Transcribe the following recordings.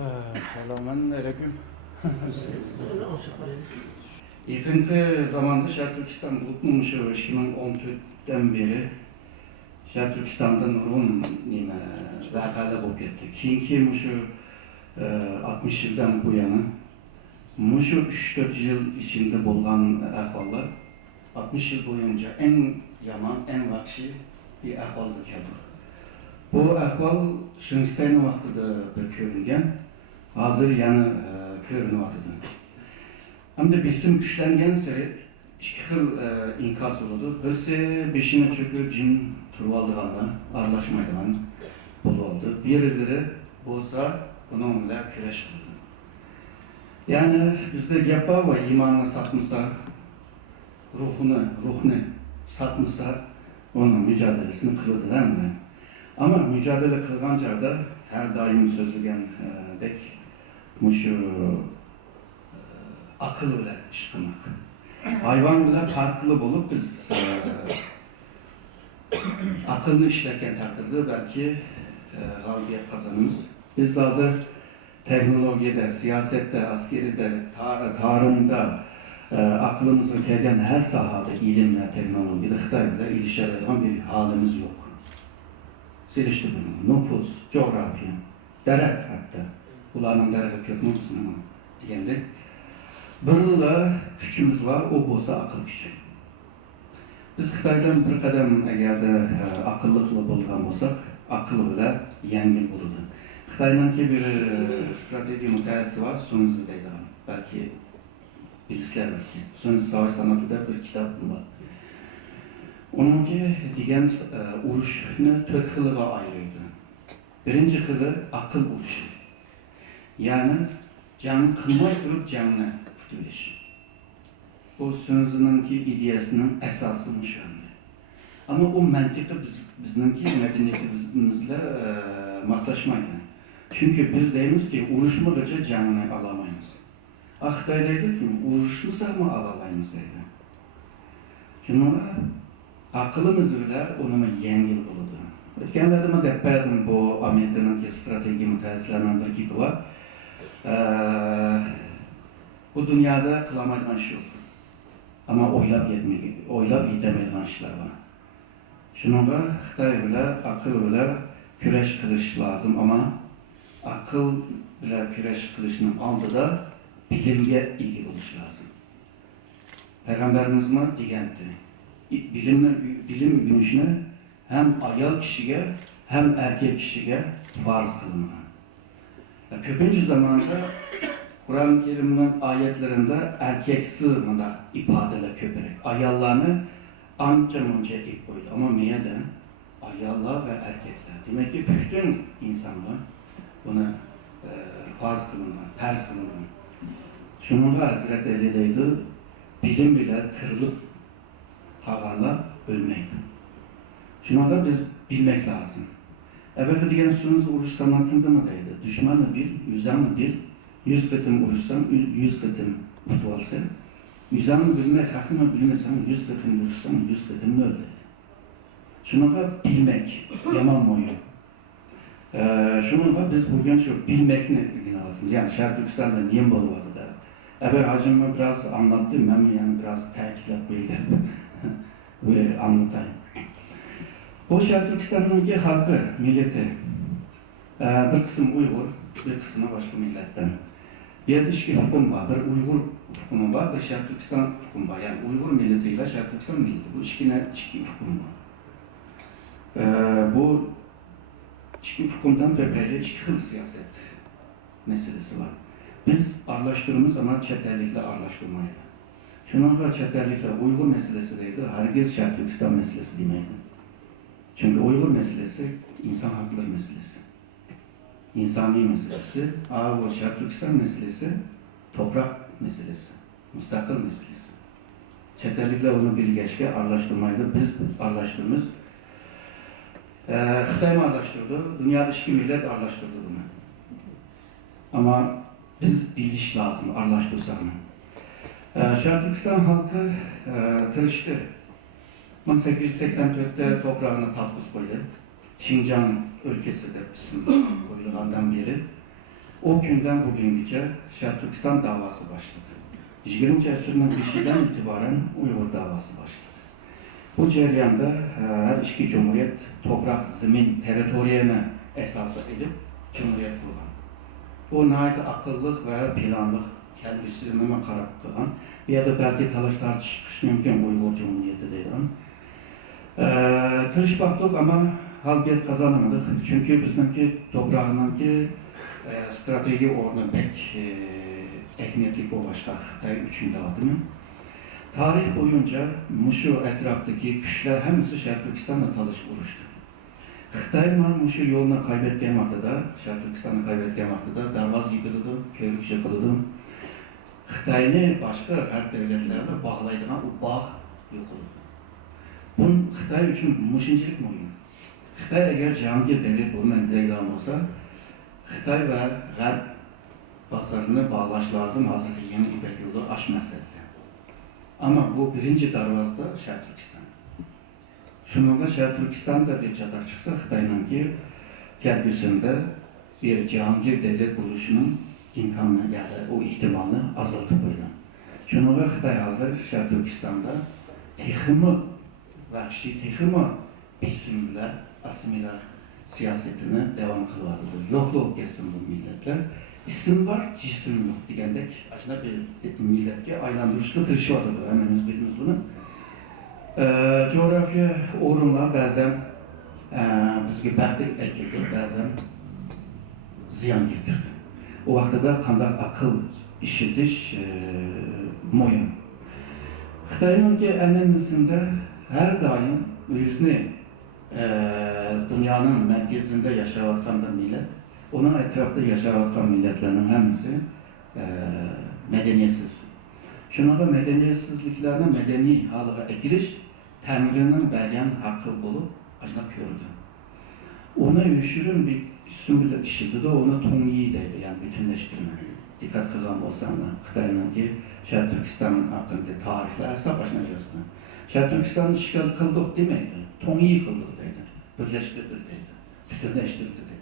Selamun aleyküm. Yakınki zamanda Şarkı Türkistan bulutmuş 2014'ten beri Şarkı Türkistan'da nurgun vakalar olup gitti. Kinki şu 60 yıldan bu yana şu 3-4 yıl içinde bulgan ahvallar 60 yıl boyunca en yaman, en vahşi bir ahvaldı geldi. Bu ahval Şıngistayn vaxtıda bir görüngen, hazır yanı görünüyordu. Hem de bizim güçlengen seri iki xil inkas oldu. Birisi beşine çöküp cin turvaldıganda, arlaşmaydıgan oldu. Birileri olsa bununla küreş kıldı. Yani bizde gap var ve imanını satmasa, ruhunu satmasa onun mücadelesini kıldı değil mi? Ama mücadele kılgan çağda her daim sözlügen dek şu akıl ile çıkmak. Hayvan ile farklı bulup biz akılını işlerken takdirde belki galibiyet kazanırız. Biz hazır teknolojide, siyasette, askeride, tarımda aklımızı kelgen her sahada ilimle, teknolojide, Xitay'la ilişkilerden bir halimiz yok. Selişti bunu, nüfus, coğrafya, derek hatta. Ulanın derek kötümüzün ama diyendek. Burada gücümüz var, o olsa akıl gücü. Biz Xitay'dan bir kadem eğer de akıllıkla bulgan olsak, akıl bile yengil bulurdu. Xitay'dan ki bir strateji müteessisi var, Sun Tzu deydi. Belki bilisler belki. Sun Tzu savaş sanatıda bir kitap var. Onunki diyen uruşunu 4 xılığa ayrıydı. Birinci xılı akıl uruşu. Yani canı kılmay durup canını tutuş. Bu Sun ideyasının esasını şanlı. Ama o mantıkı bizimki medeniyetimizle maslaşmaydı. Çünkü biz deyimiz ki uruşmadıca canını alamayız. Xitay'daydı ki uruşmasak mı alamayız deydi. Şimdi akılımız bile onunla yengil buldu. Kendilerime depperdim bu Amerika'nın strateji müteessislerinin bir gibi var. Bu dünyada kılamaydan şey yok. Ama oylap yetemeyden şeyler var. Şununla Xitay bile, akıl bile küreş kılış lazım ama akıl bile küreş kılışının aldı da bilimge ilgi buluş lazım. Peygamberimiz mi diyendi? Bilim günüşüne hem ayal kişiye hem erkek kişiye farz kılınır. Köpüncü zamanda Kur'an-ı Kerim'in ayetlerinde erkek sığmında ifadeyle köperek. Ayallarını anca munca ip koydu. Ama niye de? Ayallar ve erkekler. Demek ki bütün insanlar bunu farz kılınır, ters kılınır. Şununla Hazreti Ali'deydi, bilim bile kırılıp havarla ölmeydi. Şununla biz bilmek lazım. Evvelce diyen Sun Tzu uruş sanatında mı deydi? Düşmanı bil, yüzanı bil, 100 kıtım uruşsan, 100 kıtım utuvalsan, yüzanı bilmek, hakkını bilmesen, 100 kıtım uruşsan, 100 kıtım öldü. Şununla bilmek, yaman moyu. Şununla biz bugün şu bilmek ne ilgini aldınız? Yani Şarkı Türkistan'da niye bolu vardı da? Evvel hacımı biraz anlattım, ben yani biraz terkilap böyle anlatayım. O Şarkı Türkistan'daki halkı, milleti, bir kısım Uygur, bir kısmı başka milletten. Bir de iki hukum var, bir Uygur hukumu var, bir Şarkı Türkistan hukumu var. Yani Uygur milletiyle Şarkı Türkistan milleti, bu iki hukum var. Bu iki hukumdan böyle iki xil siyaset meselesi var. Biz arlaştırımız ama çeterlikle arlaştırmaydı. Şununla çeterlikle Uygur meselesi deydi, herkes Şarkı Türkistan meselesi demeydi. Çünkü Uygur meselesi insan hakları meselesi. İnsani meselesi, o Şarkı Türkistan meselesi toprak meselesi, müstakil meselesi. Çeterlikle onu birleşke arlaştırmaydı, biz arlaştırmış. Xitay mı arlaştırdı, dünyadaki millet arlaştırdı bunu. Ama biz biliş lazım, arlaştırsak mı? Şarkı Türkistan halkı tırıştı. 1884'te toprağına tatkız koydu. Şincan ülkesi de bizim koyulduğundan beri. O günden bugünküce Şərq Türkistan davası başladı. 20. asırın başından itibaren Uygur davası başladı. Bu ceryanda her iki cumhuriyet toprak, zemin, teritoriyene esası edip cumhuriyet kurgan. O nəhayət akıllık ve planlık kendisine qarab qılgan. Bir ya da belki talaşlar çıkış mümkün Uygur Cumhuriyeti deyilən. Tırışbaqdıq ama halbiyet kazanamadık. Çünkü bizimki toprağınınki strateji orada pek ehemmiyetli o başka Xitay üçüncü adımı. Tarih boyunca Muşu etraftaki güçler hemisi Şərq Türkistan'la talış vuruştu. Xitay Muşu yoluna kaybettiğim vaxtıda, Şərq Türkistan'ı kaybettiğim vaxtıda Darvaz yıkıldı, köylük yıkıldı. Xitay'ını başka Qərb devletlerine bağlaydığı o bağ yıkıldı. Bunun Xitay için Muşincilik mi oyunu? Xitay eğer Cihangir devlet bu mendeğiyle olsa, Xitay ve Qərb basarını bağlaş lazım, hazırda yeni İpek yolu aşmazdı. Ama bu birinci darvazda Şərq Türkistan. Şununla Şərq Türkistan'da bir çatak çıksa Xitay'ın ki gelgüsünde bir Cihangir devlet buluşunun imkanını yani o ihtimalini azaltıp koydu. Şununla Xitay hazır Şərq Türkistan'da teximi vahşi, teximi bisimle asimile siyasetini devam kılıyordu. Yokluk gelsin bu milletler. İsim var, cisim yok degandek aslında bir milletke aylandırışlı tırışıyordu. Hemimiz bilmiyoruz bunu. Coğrafya orunlar bazen bizge bəxtlik erkekler bazen ziyan getirdi. O vaxtıda kandak akıl işitiş moyun. Xitay'ın ki enlemesinde her daim yüzünü dünyanın merkezinde yaşayan bir millet, onun etrafında yaşayan milletlerin hemisi medeniyetsiz. Şunlarda medeniyetsizliklerine medeni halığa ekiliş, Tanrı'nın belgen hakkı bulup acına kördü. Ona yürüşürün bir sümbülle işitti de onu Tongyi deydi, yani bütünleştirme. Dikkat kılgan olsan da, Xitay'ın ki Şərq Türkistan'ın hakkında tarihler hesap başına yazdı. Şərq Türkistan'ı işgal kıldık demeydi, Tongyi kıldık deydi, birleştirdik deydi, bütünleştirdik deydi.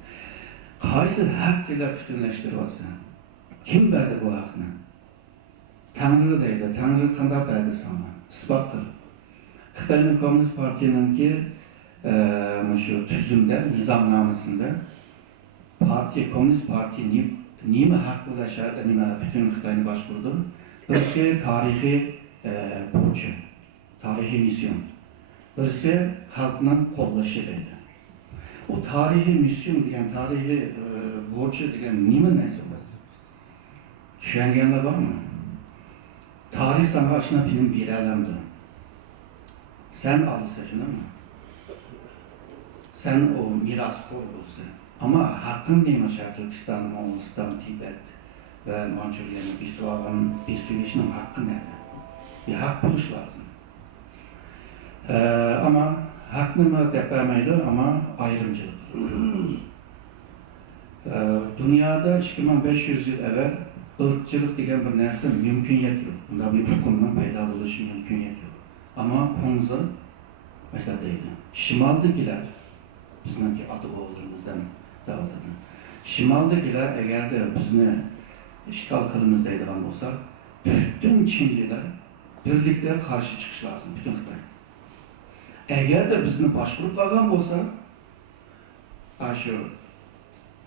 Kaysı hak ile bütünleştirmesi? Kim verdi bu hakkını? Tanrı deydi, Tanrı kandak verdi sana, ispat kıl. Xitay'ın Komünist Parti'nin ki şu tüzümde, nizamnamesinde Komünist Parti nime hak ulaşar, nime bütün Xitay'ını başvurdu. Birisi tarihi borcu, tarihi misyon. Birisi halkının kollaşı deydi. O tarihi misyon diyen, tarihi borcu diyen nime neyse var? Şengen'de var mı? Tarih sana aşına film bir alemdi. Sen alırsa şunu mu? Sen o miras koy olsa. Ama hakkın değil mi Şərq Türkistan, Moğolistan, Tibet ve Mançurya'nın bir süreçinin hakkı nerede? Bir hak buluş lazım. Ama hakkını mı depremeydi ama ayrımcılık. Dünyada 2500 yıl evvel ırkçılık degen bir narsa mümküniyet yok. Bunda bir hukumun payda buluşu mümküniyet yok. Ama Ponza başta deydi. Şimaldakiler, bizdeki adı oğullarımızdan dağıtıdı. Şimaldakiler eğer de bizni işgal kılımızdaydıgan olsa, bütün Çinliler birlikte karşı çıkış lazım, bütün Xitay. Eğer de bizni başvurup kalgan olsa, şu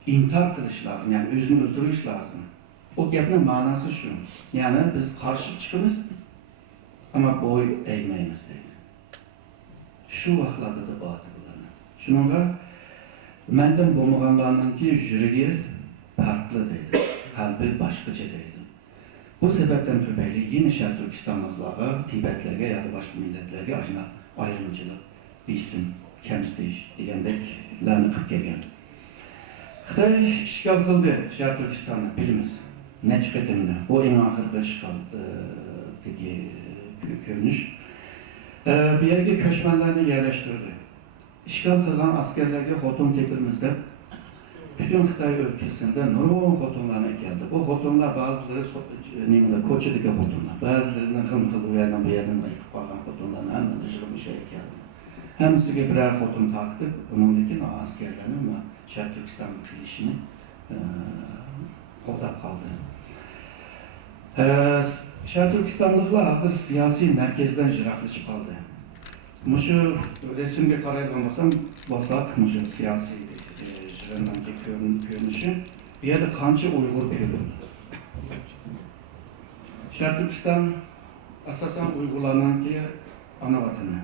intihar kılış lazım, yani özünü öldürüş lazım. O gapning manası şu, yani biz karşı çıkımız ama boy eğmeyimiz deydi. Şu vaxtlarda da batı bularını. Şununla, menden bulmağanlarının ki jürigi farklı deydi, kalbi başkaca deydi. Bu sebepten tübeyli yeni Şərq Türkistanlıqlara, Tibetlerge ya da başka milletlerge aşına ayrımcılık, bisim, kemstiş degendeklerini kıp gelgen. Xitay işgal kıldı Şərq Türkistan'ı bilimiz. Ne çıkıdığında, bu en ahırda işgal görünüş. Bir yerge köşmenlerini yerleştirdi. İşgal kılgan askerlerge hotun tepirimizde bütün Xitay ülkesinde nurgun hotunlarına geldi. Bu hotunlar bazıları Koçideki hotunlar, bazılarının hım bu yerden ayıkıp kalgan hotunlarına hemen dışırmış geldi. Hemisi birer hotun taktık, onun için o askerlerin ve Şərq Türkistan'ın kilişini kaldı. Şərq Türkistanlıqlar hazır siyasi mərkəzdən jiraklaşıb kaldı. Muşu resimge qaraydan basam, basak muşu siyasi jirandaki görünüşü bir yerde kançı Uygur köyü. Şərq Türkistan asasen Uygurlarının ki ana vatanı.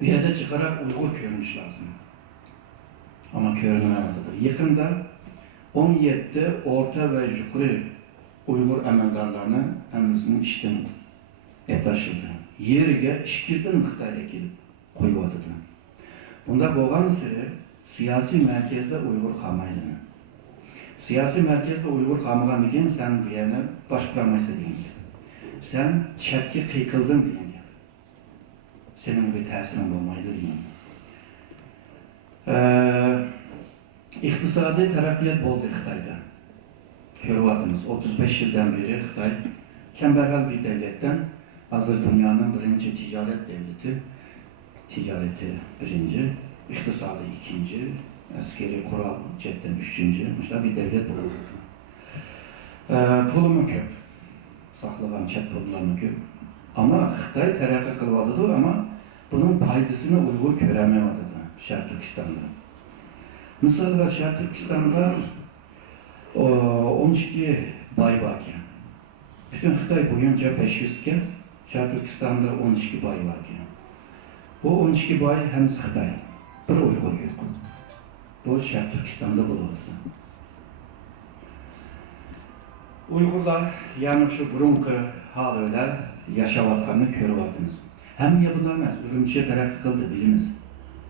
Bir yerde çıkarak Uygur görünüş lazım. Ama görünemedi. Yakında 17 orta ve yukarı Uygur əməldarlarını əmrimizin işten taşıdı. Yerige işkirden Xitay'a gelip koyuyordu. Bunda boğan sıra siyasi merkezde Uygur kalmaydı. Siyasi merkezde Uygur kalmagan için sen bu yerine başvuramaysa deyin. Sen çetki kıykıldın deyin. Senin bir tesirin olmaydı deyin. İktisadi terakkiyat oldu Xitay'da. Görüyordunuz 35 yıldan beri Xitay kemberel bir devletten hazır dünyanın birinci ticaret devleti, ticareti birinci, iktisadı ikinci, askeri kural cidden üçüncü, işte bir devlet oldu. Pulumu köp, saklanan çet pullarını köp. Ama Xitay terakki kılvadıdı ama bunun paydasını Uygur göremiyordu Şərq Türkistan'da. Mesela Şərq Türkistan'da 12 bay varken, bütün Xitay boyunca 500 iken, Şərq Türkistan'da 12 bay varken. Bu 12 bay hem Xitay, bir Uygur yok. Bu Şərq Türkistan'da bulundu. Uygurlar yani şu burunki halıyla yaşavatkanını görüyordunuz. Hem yapılamaz, Ürümçiye terakki kıldı bilimiz.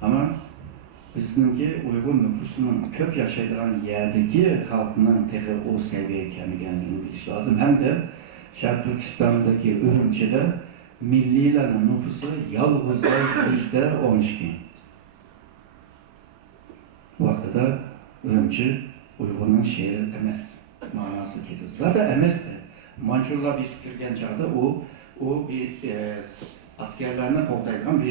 Ama bizimki Uygur nüfusunun köp yaşayan yerdeki halkının tek o seviyeye gelmediğini biliş lazım. Hem de Şərq Türkistan'daki Ürümçi'de millilerin nüfusu yalnızca %12. Bu vaxtıda Ürümçi Uygur'un şehri emez manası gelir. Zaten emezdi. Mançurlar biz girgen çağda o bir askerlerine toplayılan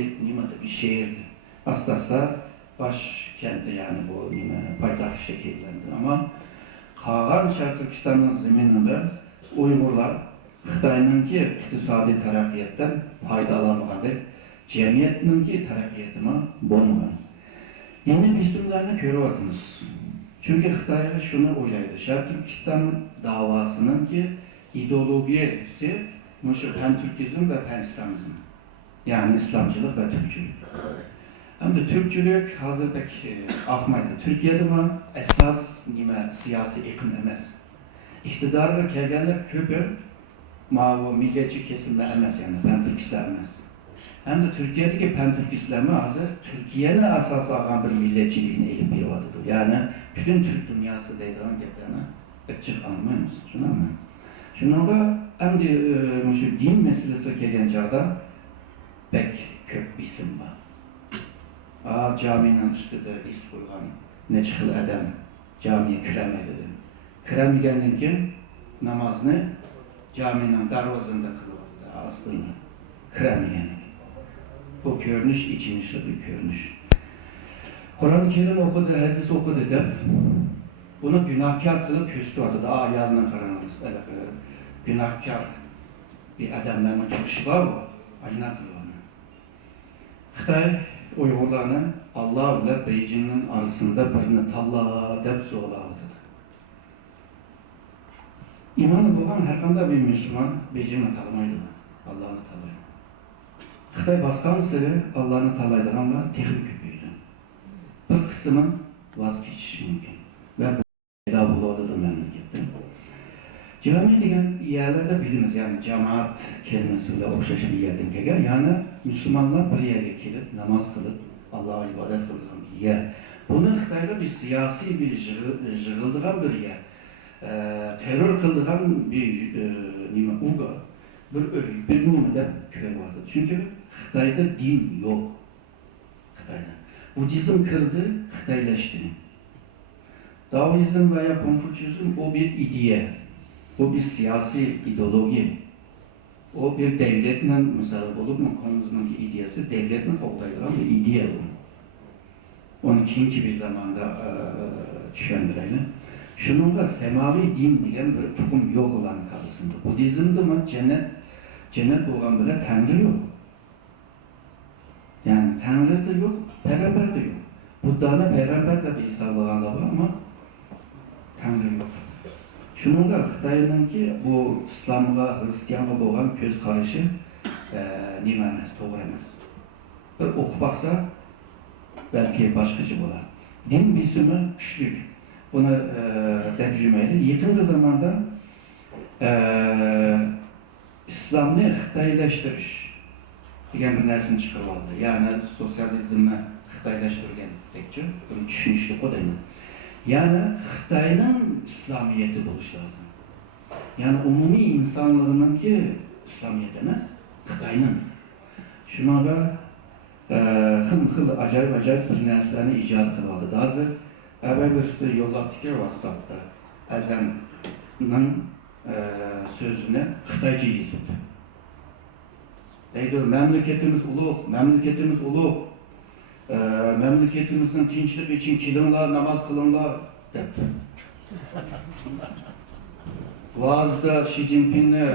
bir şehirdi. Aslında başkenti yani bu payitaht şekillendi. Ama kalan Şərq Türkistan'ın zemininde Uygurlar Xitay'nınki iktisadi terakkiyetten faydalanmadı. Cemiyetinki terakkiyetine bolmadı. Yeni isimlerini görüyordunuz. Çünkü Xitay'a şunu oylaydı. Şərq Türkistan davasının ki ideolojisi pan-Türkizm ve pan-İslamizm. Yani İslamcılık ve Türkçülük. Hem de Türkçülük hazır pek akmaydı. Türkiye'de mi esas siyasi iklim emez. İktidarı kelgenler köpü mavi milliyetçi kesimle emez yani pan-Türkistler emez. Hem de Türkiye'deki pan-Türkistlerme hazır Türkiye'nin asas alan bir milliyetçiliğini eğip bir vadıdır. Yani bütün Türk dünyası deydiğin geplerini açık anlamıyor musun? Şunu anlayın. Şununla hem de şu din meselesi kelgen çağda pek köp bir isim var. Caminin üstüde is koygan neçhil adam camiye kiremedi. Kiremegenin ki namazını caminin darvazında kılıyordu aslında. Kiremegenin. Bu görünüş içinişli bir görünüş. Kur'an-ı Kerim okudu, hadis okudu da bunu günahkar kılıp köstüyordu. Ayağından karanlık. Günahkar bir adamların çıkışı var mı? Ayna kılıyor. Xitay Uygurlarını Allah ile Beijing'in arasında birini talla dep zoğladı. İmanı boğan herkanda bir Müslüman Beijing'i tanımaydı. Allah'ını tanıydı. Xitay baskan sırrı Allah'ını tanıydı ama texnik köpüydü. Bir kısmı vazgeçiş mümkün. Ve bu eda buladı da memlekette. Cami degen yerlerde biliriz yani cemaat kelimesiyle okşaşan yerden gelen yani Müslümanlar bir yere gelip namaz kılıp Allah'a ibadet kıldığın bir yer. Bunu Xitay'da bir siyasi bir jığıldığan bir yer. Terör kıldığan bir uga, bir öy, bir nimede köy vardı. Çünkü Xitay'da din yok. Xitay'da. Budizm kırdı, Xitaylaştı. Daoizm veya Konfüçyüzm o bir ideye. O bir siyasi ideoloji. O bir devletin mesela olup mu konumuzun ideyası devletin toplayılan bir ideye bu. Onu kinki bir zamanda düşündürelim. Şununla semavi din diyen bir hukum yok olan kalısında. Budizmde mi cennet boğan bile Tanrı yok. Yani Tanrı da yok, peygamber de yok. Buddha'na peygamber de bir İsa'lığına var ama Tanrı yok. Şununla Xitay'ın ki bu İslam'a, Hristiyan'a boğan göz karışı nime emas, doğru emas. Bir okup baksa belki başkacı bolar. Din bisimi güçlük. Bunu tercümeyle. Yakın zamanda İslam'ı Xitaylaştırış degan bir narsani chiqarib oldi. Yani sosyalizmni Xitaylaştırgan tekçi, bunu düşünüşlü kodayım. Yani Xitayning İslamiyeti bo'lishi lazım. Yani umumiy insonlig'ning ki İslamiyet emas, Xitayning. Shunaqa xil ajoyib bir narsalarni ijod qilib oldi. Hozir birisi yo'llatdiki WhatsApp'da azanning sözünü Xitayca yazıp. Deydi, memleketimiz ulug, memleketimizin tinchlik için kilinglar, namaz kılinglar debdi. Va'zda Xi Jinpingni,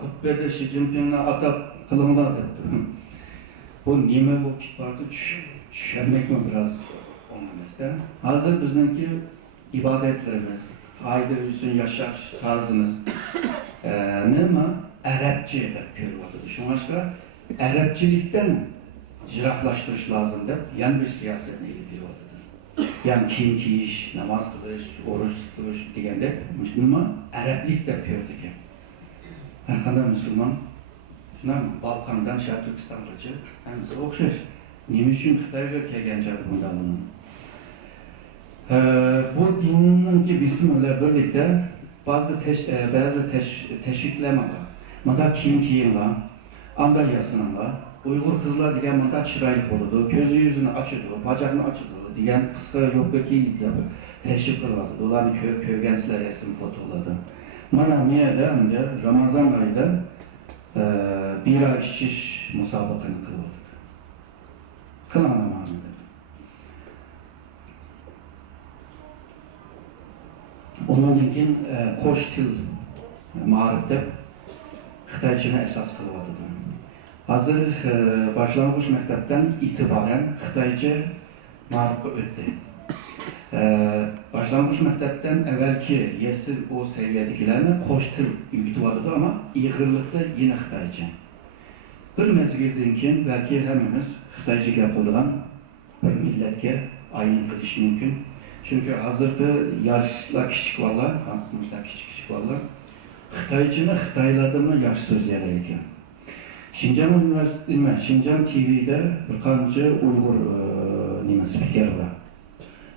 hutbada Xi Jinpingni atab qilinglar debdi. Bu nima bo'lib ketdi? Tushunmakmi biraz olmamasda. Hozir bizniki ibadetlerimiz, ayda üçün yaşaş tarzımız nima Arapça deb ko'ryapti. Shunga Arapchilikdan jiroqlashtirish lazım deb yana bir siyosatni ilib beryapti. Yani kiyim kiyish, namoz qilish, oruç tutish deganda nima arablik deb ko'rdi ekan. Har qanday musulmon shunami Balqondan Sharq Turkistongacha hammasi o'xshash. Nima uchun Xitoyga kelgancha bundan bu dinninki bismiyle birlikte bazı teşviklemeler, manda kiyim kiyimler, anda yasınanlar, Uygur kızlar diyen manda çıraylık olurdu, gözü yüzünü açırdı, bacağını açırdı diyen kıska yokka kiyim teşvikler vardı. Dolayı köygençler resim fotoğladı. Bana niye de Ramazan ayında bir ay şiş musabakanı kılmadık. Kılamadım anında. Onun için qo'sh til ma'rif deb Xitoychani asas qilyapti. Hozir boshlang'ich maktabdan itibaren Xitoycha ma'rifga o'tdi. Boshlang'ich maktabdan avvalgi yesil o seviyadagilarni qo'sh til o'rgatyapti ama ig'irlikda yana Xitoycha. Bir mezgildan keyin balki hammamiz Xitoycha gapiradigan bir millatga aylanib ketish mumkin. Çünkü hazırda yaşla küçük valla, hakkımızda küçük valla, Xitaychani Xitayladimi yaxshi so'zlayar ekan. Şinjan Üniversitesi, Şinjan TV'de bir qancha Uyg'ur nima spiker var.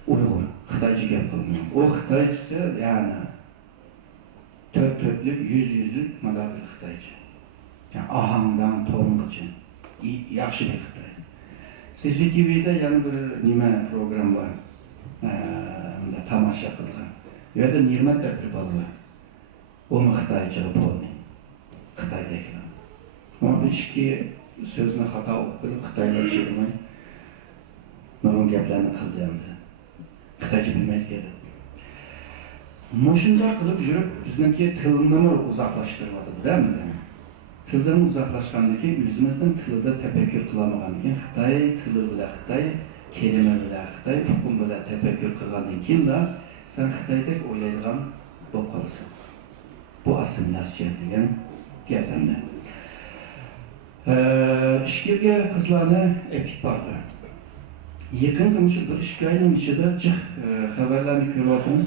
Uyg'ur, Xitoycha gapiradi. O Xitoychisi yani to'rtlik, yüzlük model Xitoycha. Yani ahangdan tongacha yaxshi bir Xitoy. CCTV'de yani bir nima program var. Tamasha qilgan. Bu yerda Nirmat deb bir bola bor. U Xitoycha bo'lmaydi. Xitoydagilar. Ama bir ikki so'zni xato o'qib, Xitoylarcha bilmay, nurg'un gaplarni qildi endi. Xitoycha bilmaydi. Mushunda qilib yurib, bizniki tilni uzoqlashtiryapti, değil Tildan uzoqlashgandan keyin o'zimizning tilida tafakkur qilamagandan keyin Xitoy tili bilan Xitoy kelime bilan Xitoy hukum bilan tafakkur qilgandan keyin da sen Xitoydek o'ylaydigan bo'lib qolasan. Bu assimilyatsiya degan gapimni. Ishga qizlarni epik bordi. Yaqin bir ishga ayning ichida jiq xabarlarni ko'ryaptim.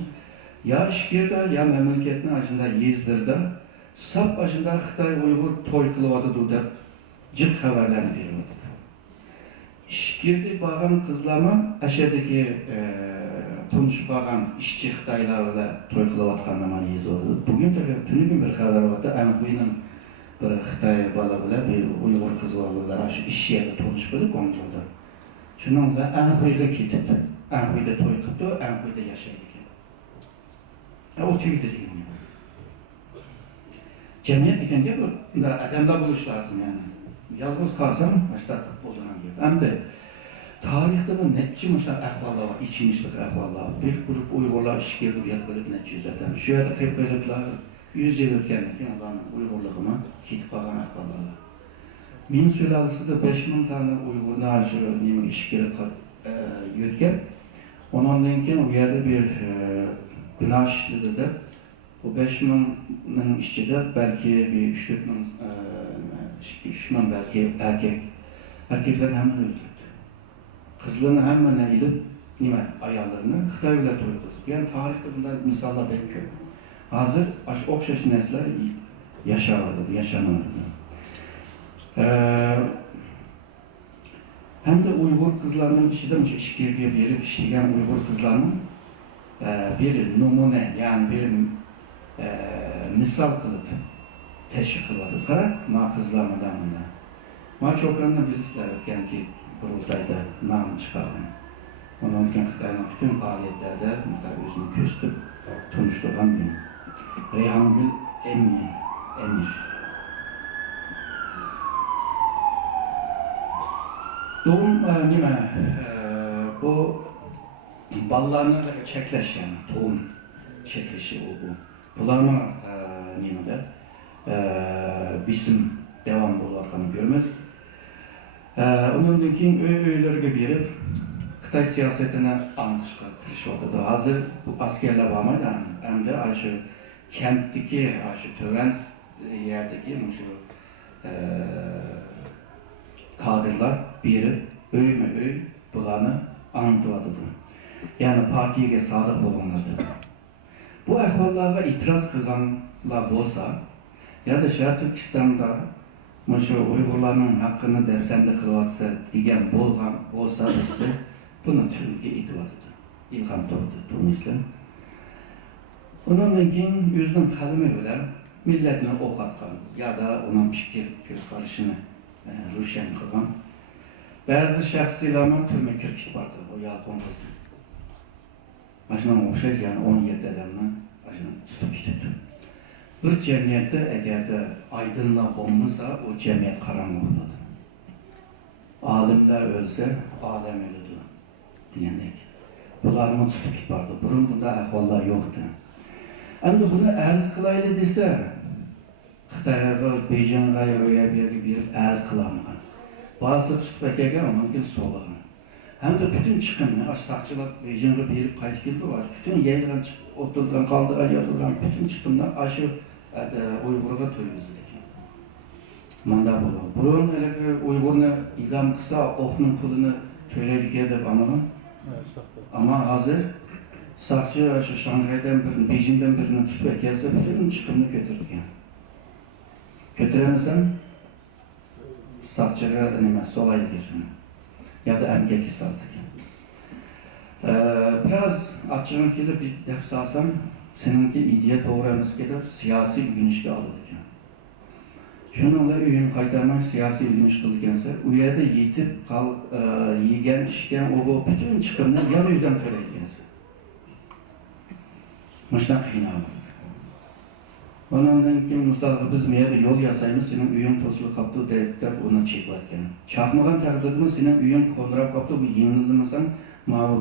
Ya ishkirda, ya mamlakatning ajinda yezdirda sap ajinda Xitoy Uyg'ur to'y qilyapti deb jiq xabarlarni beryapti. İşgirdi bağın kızlama aşağıdaki konuşup bağın işçi Xitaylarla toy kılıvatkanlama yüz oldu. Bugün de tünün bir haber vardı. Anhuy'nun bir Xitay bala bile bir Uygur kız varlılar iş yerinde konuşuyordu Gongzhou'da. Şununla Anhuy'da gidip, Anhuy'da toy kıldı, Anhuy'da yaşaydı. O tüy dediğim yani. Cemiyet diken ya bu adamla buluş lazım yani. Yalnız kalsam başta olduğum gibi. Hem de tarixte de netçi müşah ahvallar var, içmişlik ahvallar. Bir grup Uygurlar işe uyat bölüp netçi zaten. Şu yerde hep bölüpler 100 yıl ötkenlikten olan Uygurluğuna kitip kalan ahvallar var. Min sülalesi de 5000 tane Uygur'una aşırı neymi işe yötken. Ondan keyin u yerde bir günah işledi de bu 5000'nin içinde belki bir 3-4 bin, 3 bin belki erkeklerin hemen öldürdü. Kızlarını hemen eğilip ayarlarını Xitay bile to'yg'izib. Yani tarixte bunday misollar pek ko'p. Hozir o'xshash narsalar yaşanadi. Hem de Uygur kızlarının içinde işkirge berip işleyen Uygur kızlarının bir numune yani bir misal kılıp teşvik kılmadı. Kara ma kızlar madamında. Ma çokanına birisiler etken ki kurultayda nam çıkardım. Onun için Xitay'ın bütün faaliyetlerde özünü köstüp tunuştuğum gün. Reyhangül Emir. Doğum bu ballarını çekleş yani doğum çekleşi o bu. Bularına bizim devam bularını görmez. Onun için öylerge berip Xitay siyasetine antışqa tirişiyordu. Hazır bu askerler varmaydı hem de aşı kentteki töven yerdeki şu kadırlar berip öy bularını anlatıvadı. Yani partiye sadık olanlardı. Bu ahvallarga itiraz kılganlar bolsa ya da Şarkı Türkistan'da şu Uygurların hakkını dersemde kılıvatsa diyen bolsa ise bunu Türkiye itivadıdı. İlham toptu Tunis'ten. Onun için yüzün kalemi bilen milletine ok atkan ya da onun fikir göz karışını ruşen kılgan. Bazı şahsilerine türme kirkit vardı o yalkon kızı. Başına okşaydı yani 17 adamla başına tutup gitti. Bir cemiyette eğer de aydınlık olmuşsa o cemiyet karanlık olurdu. Alimler ölse alem ölüdü diyendek. Bunların tutup vardı. Bunun bunda ahvallar yoktu. Hem de bunu arz kılaylı dese Xitay'a, Beyjan'a öyle bir arz kılamıyor. Bazı tutup ekerken onun için soğuğun. Hem de bütün çıkımını, sakçılar Beyjan'a berip kayıt geldi var. Bütün yayılan, oturduran, kaldıran, yatıran bütün çıkımlar aşı Uygur'a to'yg'izdik. Manda bo'ladi. Burun Uygurni idam qilsa, o'qning pulini to'laydigan deb aniqman. Ama hozir saqchi shu Shanghaydan birini, Bejingdan birini tutib kelsa, bütün chiqimni ko'targan. Ko'taramasam saqchiga nima solaydi desin. Ya da emgak hisobdi. Biraz açığım kelib deb salsam, seninki ideya to'g'ri emas kelib siyosiy urinishga oldi ekan. Shuningdek uyini qaytarmak siyosiy urinish qilgansa, u yerda yetib yegan, ichgan, o bütün chiqimni yer yuzdan to'laydigansa. Mashna qiynaldi. Ondan keyin misol biz bu yerda yo'l yasaymiz, sening uying to'silib qoldi deb uni cheklayotgan. Chaqmagan taqdirda sening uying qo'ndirab qoldi, bu yengilmasang, mana bu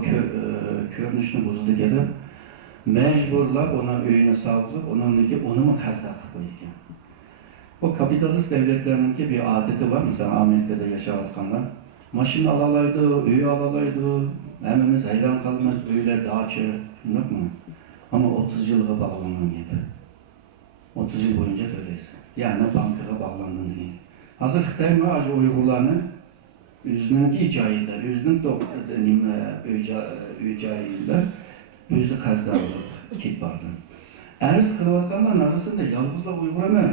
ko'rinishni buzdi kelib mecburlab ona öyünü sağlayıp onu mu kaza koyuyor? O kapitalist devletlerinki bir adeti var. Mesela Amerika'da yaşayanlar. Maşın alalaydı, öy alalaydı. Hemimiz hayran kalmaz, öyle dağçı, yok mu? Ama 30 yıla bağlanan gibi. 30 yıl boyunca öyleyse. Yani bankaya bağlandığını değil. Hazır Xitay mı acı Uygurlarını yüzününki cayıda, yüzünün cayında özü qarza olub ketib bardı. Arz qılayotganlar arasında yalnızla Uygur emas.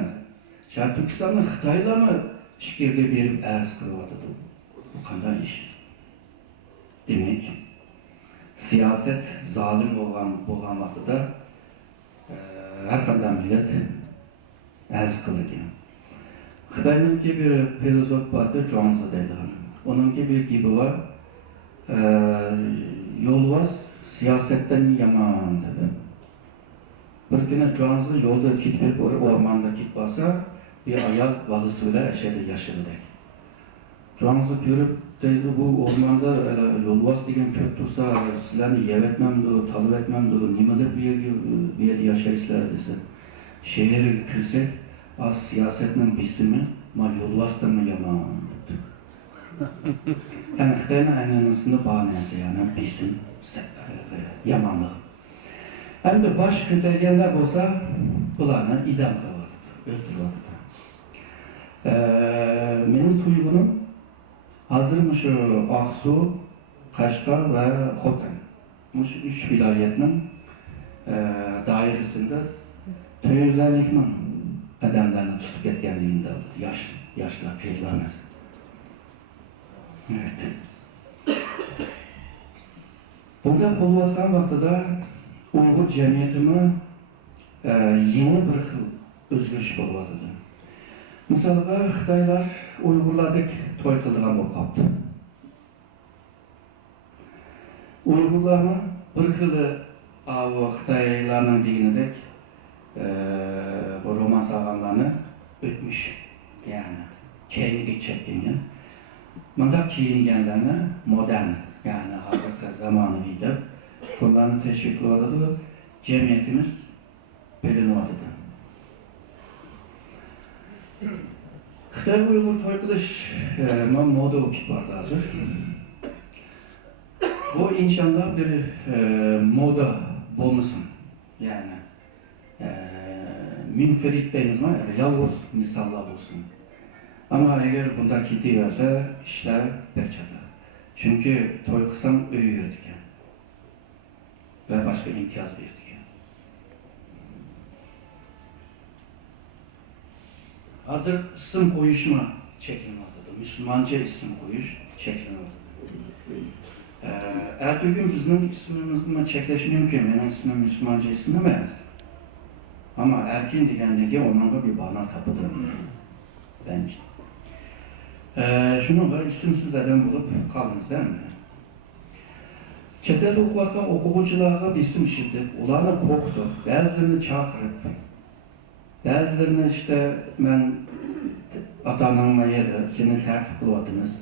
Şarkı Türkistan'da Xitayla mı işkirge berip arz qılayotdu? Bu qanday iş? Demek siyaset zalim bo'lgan vaqtida har qanday millet arz qilgan. Xitoyninki bir filozof bor, Zhuangzi deydi. Onunki bir gibi var. Yolvaz siyasetten yaman dedi. Bir gün Zhuangzi yolda gidip ormanda gitmasa bir ayak balısıyla eşede yaşadık. Zhuangzi görüp deydi, bu ormanda yolbas degan köp tursa, sizlarni yeb etmemdi, talab etmemdi, nima deb bu yerda yashaysizlar desa. Şehirga kirsak, az siyosetning bisimi, ma yolbasdan yomon debdi. Yani Xitoyning an'anasida bor narsa, yani bisim, yomonlik. Endi bosh ko'targanlar bo'lsa, bularni idam qilyapti, o'ltiryapti. Mening tuyg'unim hozir shu Oqsu, Qashqar va Xotan. Shu 3 viloyatning doirasida 450 ming odamlarni chiqib ketganligini yoshlar, pirlarimiz. Evet. Bunda bo'layotgan vaqtida Uyg'ur jamiyatimi yeni bir xil o'zgarish bo'lyapti. Misolga Xitoylar Uyg'urlardek to'y qilgan bo'lib qoldi. Uyg'urlarni bir xili Xitoylarning deganidek bu roman salganlarni o'tmish, ya'ni keyinga chekkingan. Bunda kiyinganlarni modern, yani hozirgi zamonaviy deb bunlarni tashkil qilyapti, jamiyatimiz bo'linyapti. Xitoy Uyg'ur to'y qilish moda o'tib bordi hozir. Bu inshaalloh bir moda bo'lmasin. Yani minfarid deymizmi, yolg'iz misollar bo'lsin. Ama eğer bunda ketaversa, ishlar berchada. Chunki to'y qilsam uy yerdikan va boshqa imtiyoz berdikan. Hozir ism qo'yishma cheklanmoqda. Musulmoncha ism qo'yish cheklanmoqda. Ertuğun bizning ismimizni cheklash mumkin. Mening ismim musulmoncha ism emas. Ama erkin degandagi onunla bir ma'no topadi. Bence. Şununla isimsiz adam bulup kaldınız değil mi? Chet elda o'qiyotgan o'quvchilarga isim ishitib, ularni qo'rqitib, ba'zilarini chaqirib, ba'zilarini işte men ota-onam mayli, seni ta'qib qilyapmiz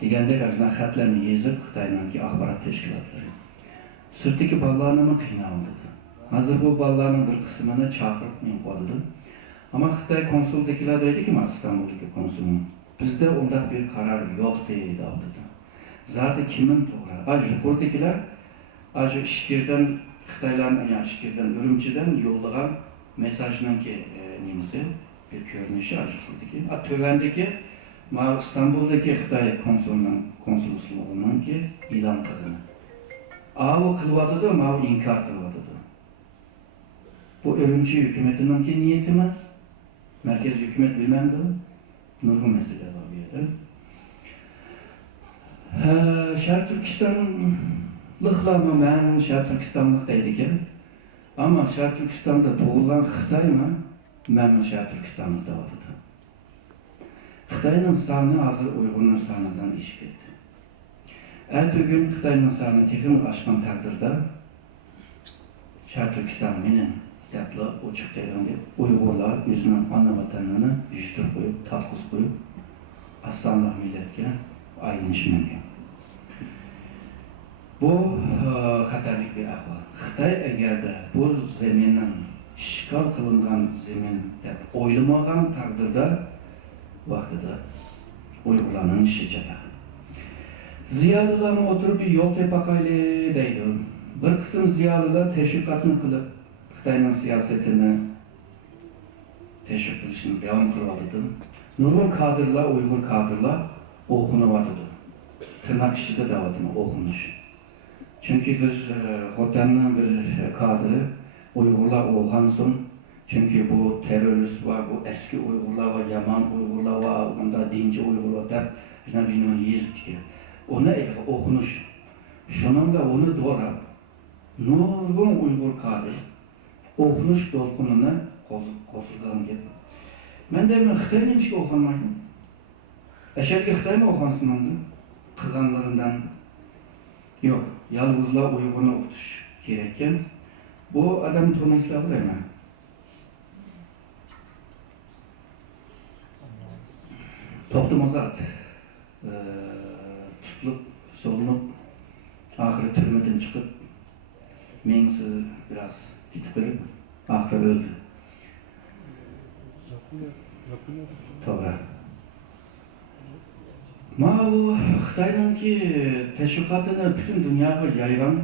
degandek xatlarni yozib Xitoyninki axborot tashkilotlari. Sirtdagi bolalarni qiynaldi. Hozir bu bolalarning bir qismini chaqirib men qo'ydim. Ama Xitoy konsuldagilar deydiki, İstanbul'daki konsulun, bizde onda bir karar yok deydi aldı. Zaten kimin doğru? Yukarıdakiler, İşkir'den, Xitayların, yani İşkir'den, Ürümçi'den yollanan mesajının ki nemisi, bir görünüşü yukarıdaki. Tövendeki, İstanbul'daki Xitay konsolosluğunun ki ilan kadını. O kılvadı da, o inkar kılvadı da. Bu Ürümçi hükümetinin ki niyeti mi? Merkez hükümet bilmem de, nurgun mesele var bir yerde. Şarkı Türkistanlıkla ben Şarkı Türkistanlık deydikim. Ama Şarkı Türkistan'da doğulan Xitay mı? Ben Şarkı Türkistanlık da vardı. Xitay'ın sanı hazır Uygur'un sanından eşit etti. Ertugün Xitay'ın sanı tekin aşkan takdirde Şarkı Türkistan benim depli uçuk deyildi. Uygurlar yüzünün ana vatanını düştür koyup, tatkız koyup aslanlar milletke ayrılmış mümkün. Bu xatarlik bir ahval. Xitay eğer de bu zeminin işgal kılıngan zemin dep oylamagan takdirde vaxtida Uygurlarning işi çatar. Ziyolilarni oturup bir yol tepakayli deydi. Bir kısım ziyolilar teşvikatını kılıp Xitayning siyasetini teşvik qilishni devam qilyapti. Nurg'un kadrlar, Uyg'ur kadrlar o'qinyapti. Tırnak ishida deyapman, o'qinish. Chunki biz Xotanning bir kadri Uyg'urlar o'qigan so'ng, chunki bu terörist var, bu eski Uyg'urlar va yaman Uyg'urlar va unda dinchi Uyg'urlar deb buni yezdik. Onu o'qinish. Shuningda onu doğrab, nurg'un Uyg'ur kadri o'qinish to'lqinini qo'zg'agan gap. Men deyman, Xitoy nimishga o'qimaydi? Asharga Xitoymi o'qisin endi? Qilganlaridan yo'q, yolg'izlar Uyg'urni o'qitish kerak ekan. Bu odam to'nislar deyman. To'xtamozat tutulup, solunup, ahırı türmeden çıkıp, mengisi biraz gidip gelip, ahırı öldü. To'g'ri. Mana bu Xitoyninki tashviqotini butun dunyoga yaygan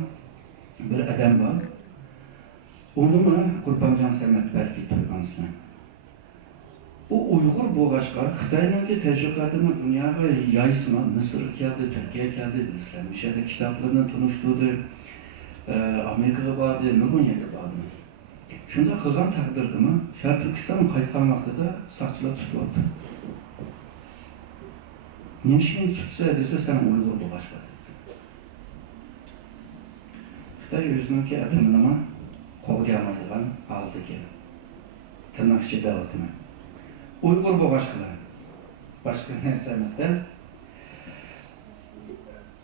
bir odam bor. Unimi Qurbonjon Samatbarga to'ygansizlar. U Uyg'ur bo'lg'achqa Xitoyninki tashviqotini dunyoga yaysizmi? Misr keldi, Turkiya keldi, bizlar o'sha kitoblarni tunishtirdi, Amerikaga bordi, nurg'un yerga bordi. Shunda qilgan taqdirdami, Sharq Turkiston qaytgan vaqtida soqchilar tutib oldi. Nimishkin tutsa desa sen Uyg'ur bo'lg'achqa. Xitoy o'ziniki adamini qo'lga olmaydigan oldiga. Tırnak ichida o'timi. Uyg'ur bo'lg'achqa. Boshqa narsa emasda.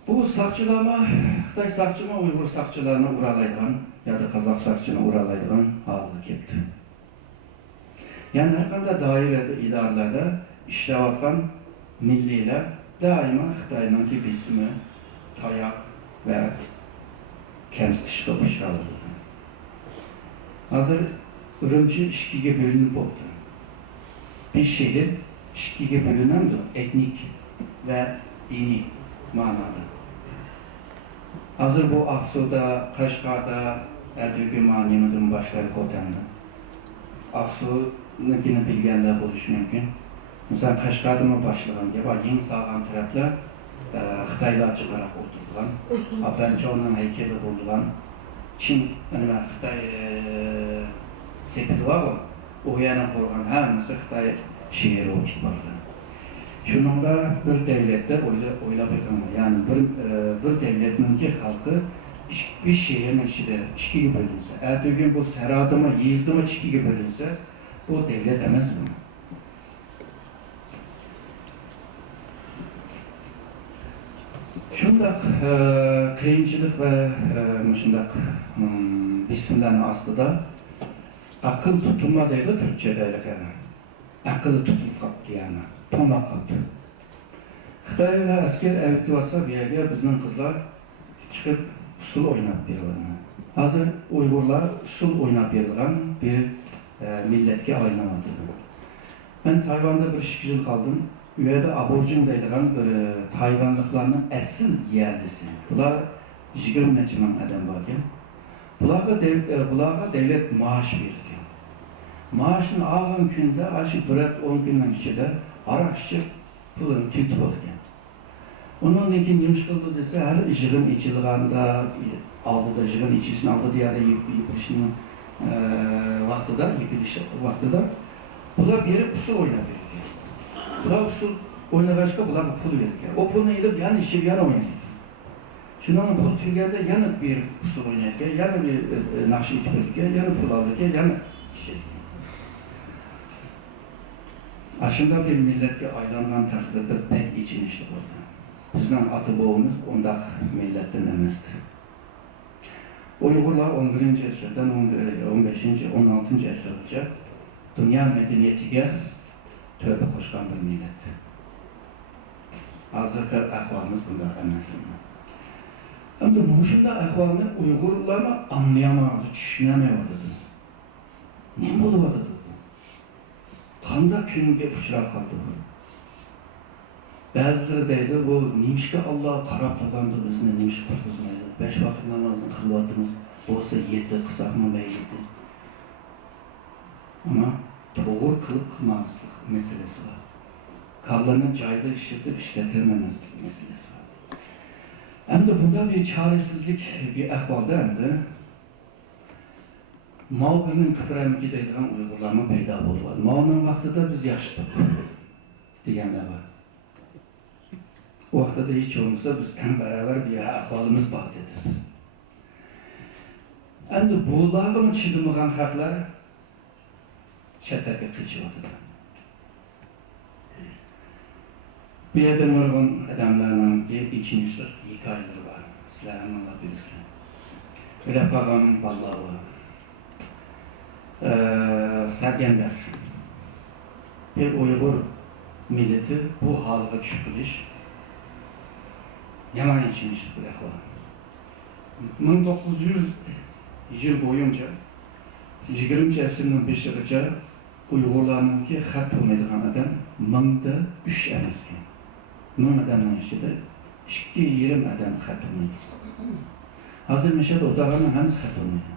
Bu soqchilarni Xitoy soqchimi Uyg'ur soqchilarini uralaydigan ya da Qozoq soqchini uralaydigan holga keldi. Ya'ni har qanday doirada, idoralarda ishlayotgan milliylar doimo Xitoyning bismi, tayoq va kamsitishga uchraydi. Hozir Urumchi ikkiga bo'linib bo'ldi. Bir shahar ikkiga bo'linadi, etnik va diniy ma'noda. Hozir bu Aqsuda, Qashqarda, Erdo'g'an ma'nimadan boshqa qo'tandi. Aqsu'nikini bilganlar bo'lishi mumkin. Mesela Qashqarda başlagan gap, eng sog'lom taraflar Xitoylar chiqarib o'tirgan, Abdanjonning haykali bo'lgan, Chin nima Xitoy sepiti bor, u yana qurgan hammasi Xitoy shehri o'tib borgan. Shuningda bir davlatda o'ylab ekanlar, ya'ni bir davlatning xalqi bir shehrin ichida ikkiga bo'linsa, Erdo'g'an bu sarodimi, yezdimi ikkiga bo'linsa, bu davlat emasmi? Shundaq qiyinchilik va shundaq bismlarning ostida aql tutilma deydi turkchada. Aql tutilib qoldi, ya'ni to'nab qoldi. Xitoy va askar aviatsiyasi bu yerga bizning qizlar chiqib usul o'ynab beradi. Hozir Uyg'urlar usul o'ynab berilgan bir millatga aylanadi. Men Tayvanda bir 2 yil qoldim. U yerda aborjin deydigan bir Tayvanliklarning asl yerlisi. Bular 20 necha ming odam bor ekan. Bularga davlat maosh bergan. Maoshni olgan kunda, shu 1-10 kunning ichida aroq ichib pulini tutib olgan. Undan keyin nima qildi desa, har yig'in ichilganda, oldida yig'in ichishni oldida ya da yeyishni vaqtida bular berib usul o'ynab bergan. Bular usul o'ynagachqa bularga pul bergan. O pulni ilib yana ishib yana o'ynaydi. Shundan pul tugaganda yana berib usul o'ynaydi, yana bir naqsh itib bergan, yana pul oldi, yana ishib. Aslında bir milletke aylangan taqdirda pek içinişli oldu. Bizden ata-bobamiz ondaq milletten emasdi. Uyg'urlar 11. asrdan 15. 16. asrgacha dünya medeniyetiga tövbe qo'shgan bir millat. Hozirgi ahvolimiz bunday emas. Endi mushunda ahvolni Uyg'urlarni anlayamadi, tushunmayapti. Nima bo'lyapti? Qanday kunga uchrab qoldi? Ba'zileri deydi, bu nimishga Alloh qarab turganda bizni nimish qilmaydi. 5 vaqt namozni qilyapmiz, bo'lsa 7 qilsakmi mayli. Ama to'g'ri qilib qilmaslik meselesi var. Kallarının joyida ishlatilmamiz meselesi var. Endi bunda bir çaresizlik, bir ahvolda endi Malgırının kıpıramiki deydigan Uyg'urlarni paydo bo'ldi. Malning vaqtida biz yaxshidik deganlar bor. O vaqtda hech bo'lmasa biz teng baravar bir ahvolimiz bor dedi. Endi bularga chidamagan xalqlar chetlarga qechyapti. Bu yerda nurg'un odamlarning ichinishlar, hikoyalar bor. Sizlarning bilasizlar. Bilab qolgan bolalar bor. Sergender bir Uyghur milleti bu halga düşkülüş yaman içmişlik bir ahval. 1900 yıl boyunca 20. asrning 5-gacha Uyg'urlarninki xat bo'lmaydigan odam 1003 emas ekan. 1000 odamning ichida 2,5 odam xat bo'lmaydi. Hozir Mishad o'tag'anning hammasi xat bo'lmaydi.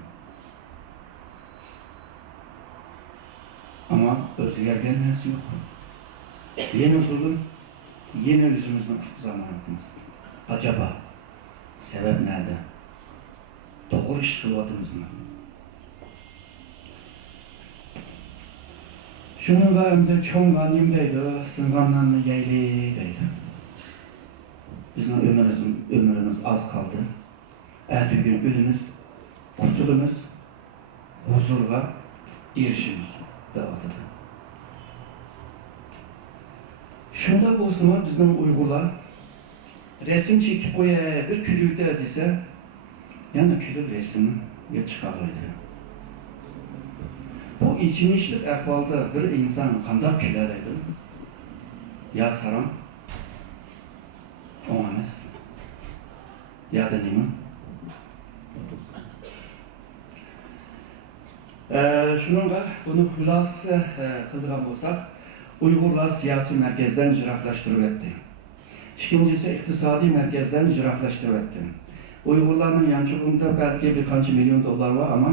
Ama o'zgargan narsa yo'q. Yeni zulm, yeni o'zimizni qutqizolmayapmiz. Acaba sebep nerede? Doğru iş kılyapmizmi? Shuningga endi cho'nggan deydi, singanlarni yeyli deydi. Bizning ömrimiz az kaldı. Ertesi gün ölümüz, kurtulumuz, huzurga erişimiz devatıdır. Şunda bo'lsa bizning Uyg'urlar resim çekip koya bir külüde dese, yani külü resimga chiqalaydi. Bu içinişlik ahvalda bir insan qanday külaydi? Ya saram, oğamız, ya da nima? Shuningga buni xulosa qilgan bo'lsak, Uyg'urlar siyasi merkezden jiroqlashtirib etdi. İkincisi iktisadi merkezden jiroqlashtirib etdi. Uyg'urlarning yanchug'ida belki birkaç milyon dolar var ama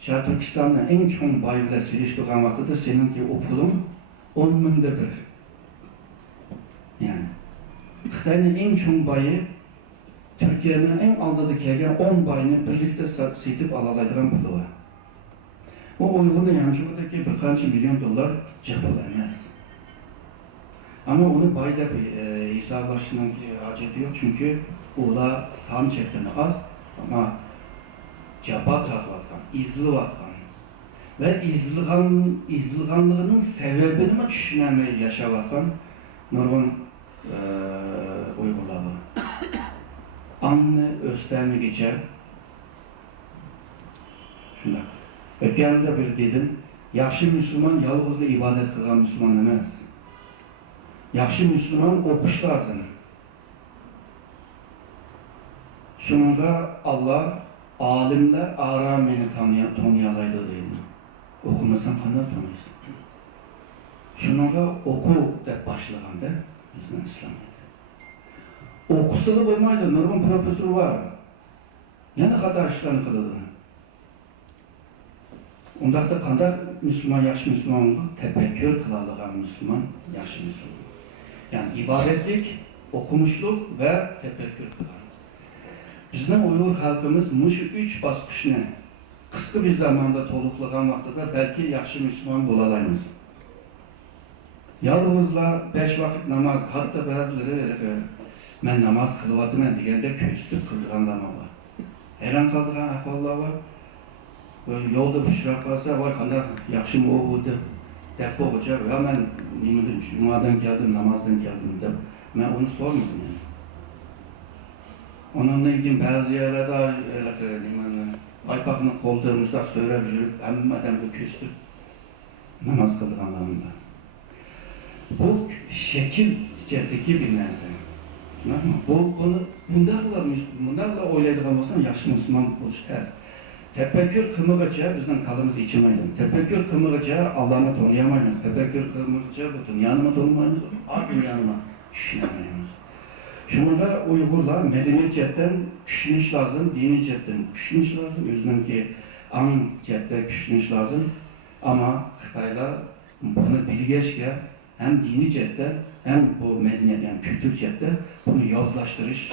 Şarkı Türkistan'ın en çok bayıyla siliştiğin vakitte seninki o pulun 10 minde bir. Yani Xitay'ın en çok bayı Türkiye'nin en aldığı kelgen 10 bayını birlikte setip alalaydıran pulu var. O Uygur'un yançuğundaki birkaç milyon dolar cıpıl emez. Ama onu bayda bir hesaplaştırmak acı ediyor çünkü ola san çektiğini az ama cevap atvatkan, izlivatkan ve izliganlığının sebebini mi düşünemeye yaşavatkan nurgun Uygurlar var. Anne österine geçer. Şunda. Ötkeninde bir dedim, yaxşı Müslüman yalnızla ibadet kılan Müslüman demez. Yaxşı Müslüman okuş lazım. Şununda Allah alimler aram beni tanıyalaydı deydi. Okumasan qanday tanıysan? Şununla oku deb başlaganda bizning İslamiyat. Okusulu bo'lmaydi, nurg'un professor var. Yana xato ishlarni qiladi. Undaqda qanday Müslüman, yaxshi Müslüman tefekkür qiladigan Müslüman, yaxshi Müslüman. Yani ibadetlik, okumuşluk ve tefekkür qiladi. Bizning Uyghur halkımız şu 3 basqıchni qisqa bir zamanda to'liqlagan vaqtida belki yaxshi Müslüman bo'lalaymiz. Yalnızla 5 vakit namaz, hatta bazıları ben namaz kılıvatımen degende köstüp kıldırganlar var. Hayran kaldırgan ahvallar var. Böyle yolda pişirip kalsa, vay qanday yaxshi mı o bo'ldi deb qo'yacak. Ya ben nimadan Cuma'dan geldim, namazdan geldim deb ben onu sormadım yani. Onunla ilgili bazı yerlerde aypaqni qo'lda mushtaq söylep yürüp hammadan bir küstüp namaz kıldırganlarım var. Bu şekil cihetdeki bir narsa. Bundaqla o'ylaydigan bo'lsam yaxshi Müslüman bo'lish tez. Tefekkür qilmaguncha bizning qalbimiz ichimaydi. Tefekkür qilmaguncha Allohni tanıyamaymiz. Tefekkür qilmaguncha bu dunyoni tanımaymiz, o dunyoni tushunmaymiz. Şununla Uygurlar medeniyet cihetten küçülüş lazım, dini cihetten küçülüş lazım, özününki an cihette küçülüş lazım. Ama Xitaylar bunu bilgeçke hem dini cihette hem bu medeniyet yani kültür cihette bunu yozlaştırış,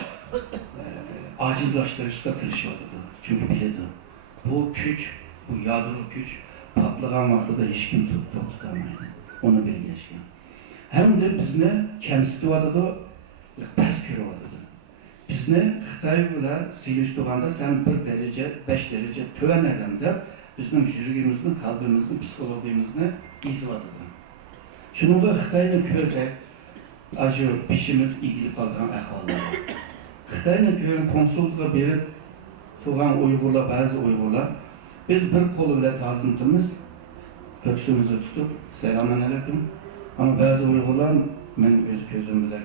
acizlaştırışta tırışıyordu. Çünkü bilirdi. Bu güç, bu yadırı güç patlagan vaxtıda hiç kim tutamaydı. Onu bilgeçke. Hem de bizne kemsitivadı pes görüyordu. Bizni Xitay bilan silishtirganda sen 1 derece, 5 derece töven edemde bizning yuragimizni, qalbimizni, psixologiyamizni izladı. Shuningga Xitoyni ko'rsak, ajo pishimiz egilib qolgan ahvollar. Xitoyni ko'rgan konsulga berib turgan Uyg'urlar, ba'zi Uyg'urlar biz bir qo'l bilan ta'zim qilamiz, ko'ksimizni tutib, "Assalomu alaykum." Ama ba'zi Uyg'urlar men o'z ko'zim bilan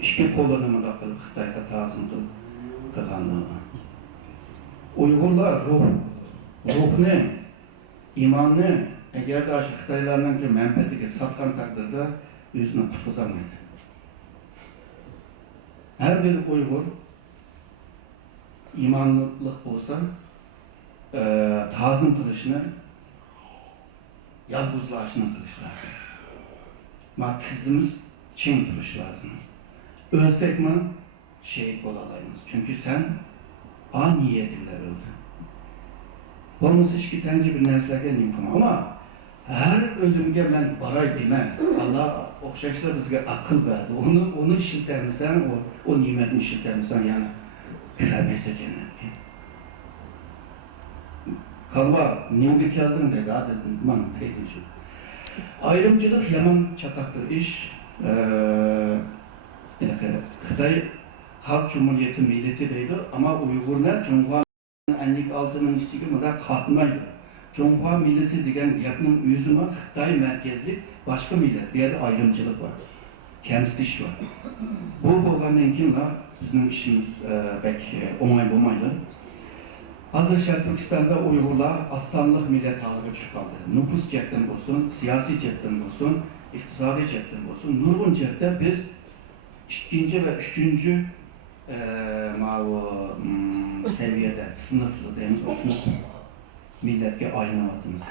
ishki qo'llanmada qilib Xitoyga ta'zim qilganligi. Uyg'urlar ruhni, iymonni agar shu Xitoylarning manfaatiga sotgan taqdirda o'zini qutqizolmaydi. Her bir Uygur imanlılık olsa tazım kılışını yalgızlaşını kılış lazım. Tizimiz çin duruş lazım. Ölsek mi şehit olalayımız. Çünkü sen a niyetinle öldün. Olması hiç tengi bir neslerken imkan ama her ölümge ben baray deme. Allah okşaşla bizge akıl verdi. Onu işitemsen, o nimetini işitemsen yani kiremeyse cennetki. Kalva, nimge geldin dedi, dedim, man teydim şu. Ayrımcılık yaman çataktır iş. Xitay Halk Cumhuriyeti milleti deydi ama Uygurlar Cumhuriyet'in enlik altının içindeki kadar katmaydı. Cumhuriyet milleti degen yapının yüzüme Xitay merkezli başka millet, bir yerde ayrımcılık var. Kemsitiş var. Bu bolgandan keyin bizim işimiz pek omaylı. Hazır Şərq Türkistan'da Uygurlar aslanlık millet haline çıkardı. Nüfus cetten olsun, siyasi cetten olsun, iktisadi cetten olsun. Nurgun cette biz ikinci ve üçüncü seviyede sınıflı dediğimiz o sınıf milletke aynamadığımız.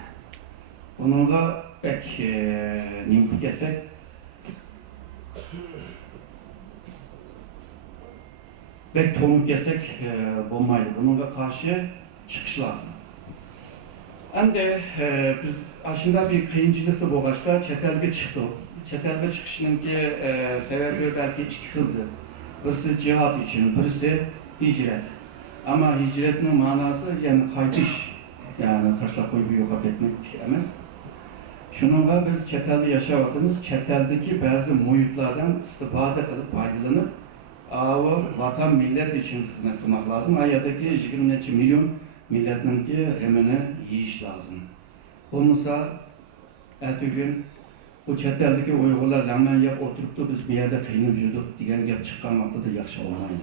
Onunla pek nimkut etsek pek tonuk yesek bulmaydı. Bununla karşı çıkış lazım. Hem de biz aslında bir kıyıncılık da boğaçta çetelge çıktı. Çetelge çıkışının ki sebebi belki iki xildi. Birisi cihad için, birisi hicret. Ama hicretin manası yani kaytış, yani taşla koyup yok etmek emas. Şununla biz çetelde yaşavatımız, çeteldeki bazı muhitlerden istifade kılıp, faydalanıp vatan millet için hizmet kılmak lazım. Ayadaki 20 milyon milletin ki emini yiyiş lazım. Olmasa ertesi gün bu çeteldeki Uygurlar hemen yap oturup da biz bir yerde kıyınıp yürüdük diyen yap çıkarmakta da yakşı olmaydı.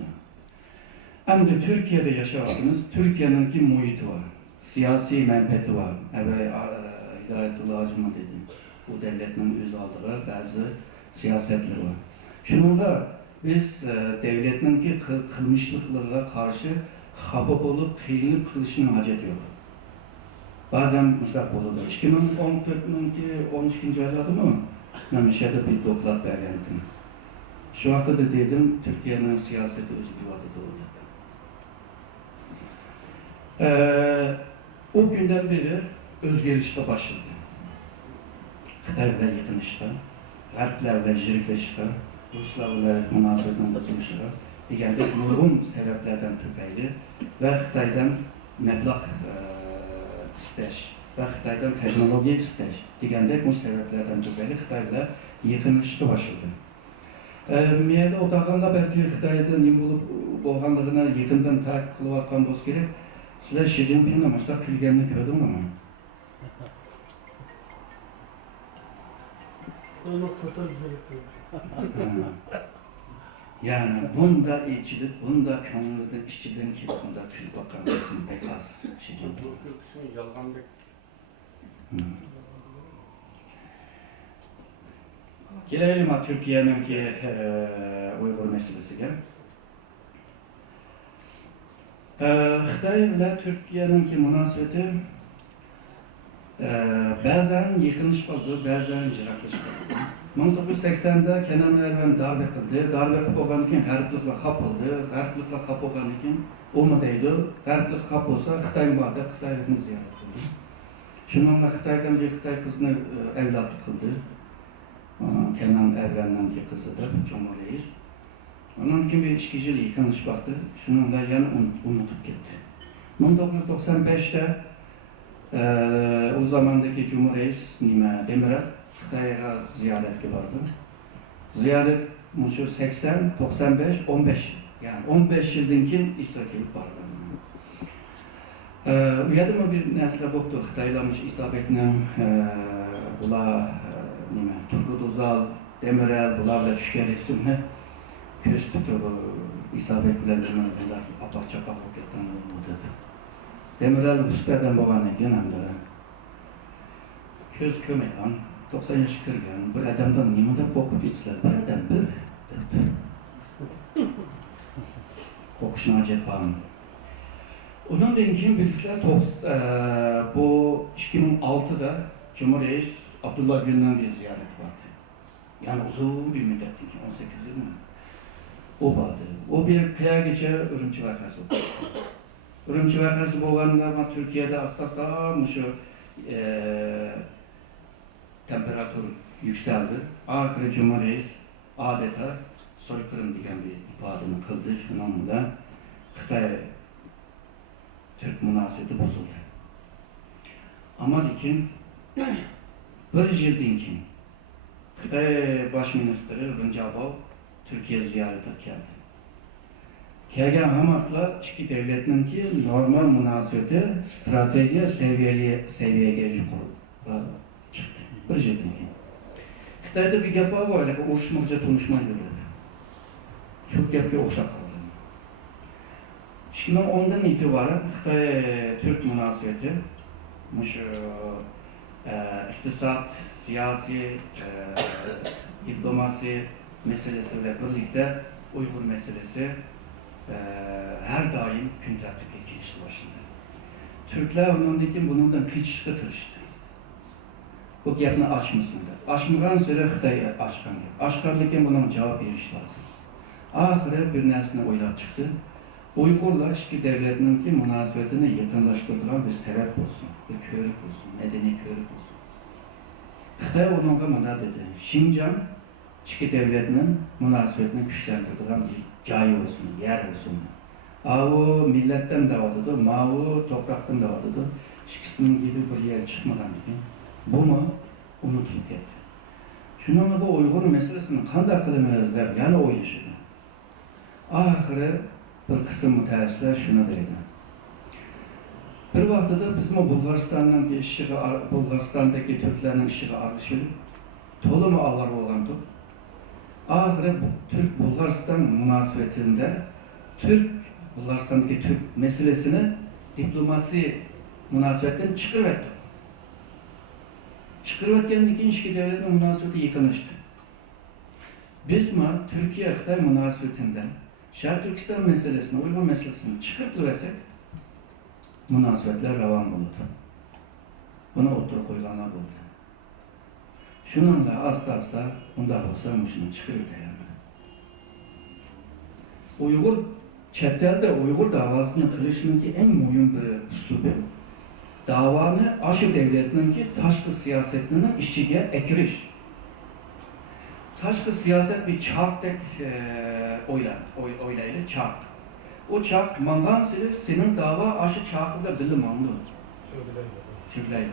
Hem de Türkiye'de yaşadığımız Türkiye'nin ki muhiti var. Siyasi menfaati var. Hidayetullah Hacı'ma dedim. Bu devletin öz aldığı bazı siyasetleri var. Şununla biz devletin ki kılmışlıklara karşı habab olup kıyınıp kılışının hacet yok. Bazen mutlak olur. 2014'ün ki 12. ayı adı mı? Ben şeyde bir doklat beğendim. Şu anda da dedim Türkiye'nin siyaseti özgürlüğü doğru. O günden beri özgürlükte başladı. Xitayla yıkılışta, Garplarla jirikleşte, Ruslarla münasebetinin bozuluşu, digerde nurgun sebeplerden tüpeyli ve Xitaydan meblağ isteş ve Xitaydan teknoloji isteş, digerde bu sebeplerden tüpeyli Xitayla yıkılışta başladı. Miyelde otağında belki Xitayda nim bulup boğanlığına yakından takip kılıvatkan boz gerek. Sizler Xi Jinping'le maçta külgenini gördün mü? Yani bunda içilik, bunda kömürden işçiden ki bunda kül bakan resim pek az Xi Jinping. Gelelim Türkiye'nin ki Uygur meselesi gel. Xitay ile Türkiye'nin ki münasebeti bazen yıkılış oldu, bazen icraatlaştı. 1980'de Kenan Erven darbe kıldı. Darbe kılıp olan için Garplıkla kap oldu. Garplıkla kap olan için olmadıydı. Garplık kap olsa Xitay'ın vardı, Xitay'ını ziyaret kıldı. Şununla Xitay'dan bir Xitay kızını evlatlık kıldı. Kenan Evren'den ki kızıdır, Cumhuriyet. Onun gibi bir işkiciliği yıkılış baktı. Şununla yan unutup gitti. 1995'te o zamandaki Cumhuriyet Demirel Xitay'a ziyaret vardı. Ziyaret 80, 95, 15 yani 15 yıldan kim İsrail vardı. Uyadı mı bir nesle boktu Xitaylamış isabetle bula Turgut Özal, Demirel bularla düşken resimle köz tutup isabet bilen bunda apak çapak olup yatan oldu. Demirel ustadan boğan eken hamda. Köz kömeyen, 90 yaş kirgen, bir adamdan nimada korkup gitseler, birden bir. Kokuşuna acayip bağımlı. Ondan keyin bilgisler bu 2006'da Cumhurreis Abdullah Gül'den bir ziyaret vardı. Yani uzun bir müddettin ki 18 yıl mı? O vardı. O bir kaya geçe Ürümçi vakası oldu. Ürümçi vakası boğanında Türkiye'de asla şu temperatur yükseldi. Ahire Cumhurreis adeta soykırım diyen bir ifadeni kıldı. Şunun da Xitay Türk münasebeti bozuldu. Ama dikin bir yıldan keyin Xitay Baş Ministri Wen Jiabao Türkiye ziyarete geldi. Kelgen hamakla iki devletinin ki normal münasebeti strateji seviyeye çıktı. Bir yıldan keyin. Xitayda bir gap var, uğraşmakça tanışma yürüdü. Çok gapga o'xshab qoldi. 2010'dan itibaren Xitay-Türk münasebeti, şu iktisat, siyasi, diplomasi meselesiyle birlikte Uygur meselesi her daim gün tartibga kelishni boshladi. Türkler onundan bundan kechishga tirishdi. Bu gapni ochmasin deb. Ochmagan sira Xitoy ochgan gap. Ochgan lekin bunga javob berish lozim. Ahire bir narsani o'ylab chiqdi. Uygurlar iki devletinin ki münasebetini yakınlaştırdıran bir sebep olsun, bir körük olsun, medeni körük olsun. Xitay onunla bana dedi, Şincan iki devletinin münasebetini güçlendirdiren bir cay olsun, yer olsun. Avu milletten de vardı, mavu topraktan da vardı. İkisinin gibi bir yer çıkmadan dedim. Bu mu? Unutulup gitti. Şununla bu Uygur meselesini kanday kılmayız der, yani oylaşırdı. Ahire bir kısım müteessisler şuna deydi. Bir vaqtida bizim Bulgaristan'daki Türklerin işiga aralashib, to'liq avval bo'lgan edi. Ahire Türk-Bulgaristan münasebetinde Bulgaristan'daki Türk meselesini diplomasi münasebetten çıkarttı. Çıkartkendan keyin iki devletin münasebeti yakınlaştı. Biz Türkiye-Xitay münasebetinden Şarkı Türkistan meselesini, Uygur meselesini çıkartıversek münasebetler revan buldu. Buna oturup koyulanlar buldu. Şununla asla bunda olsa şunu çıkartayım. Uygur, çetlerde Uygur davasını kılışının ki en mühim bir üslubu, davanı aşı devletinin ki taşkı siyasetinin işçiye ekiriş. Taşkı siyaset bir çarktek oylaylı çark. O çark mangan senin dava aşı çarkıyla bilim anlı. Çögülaylı.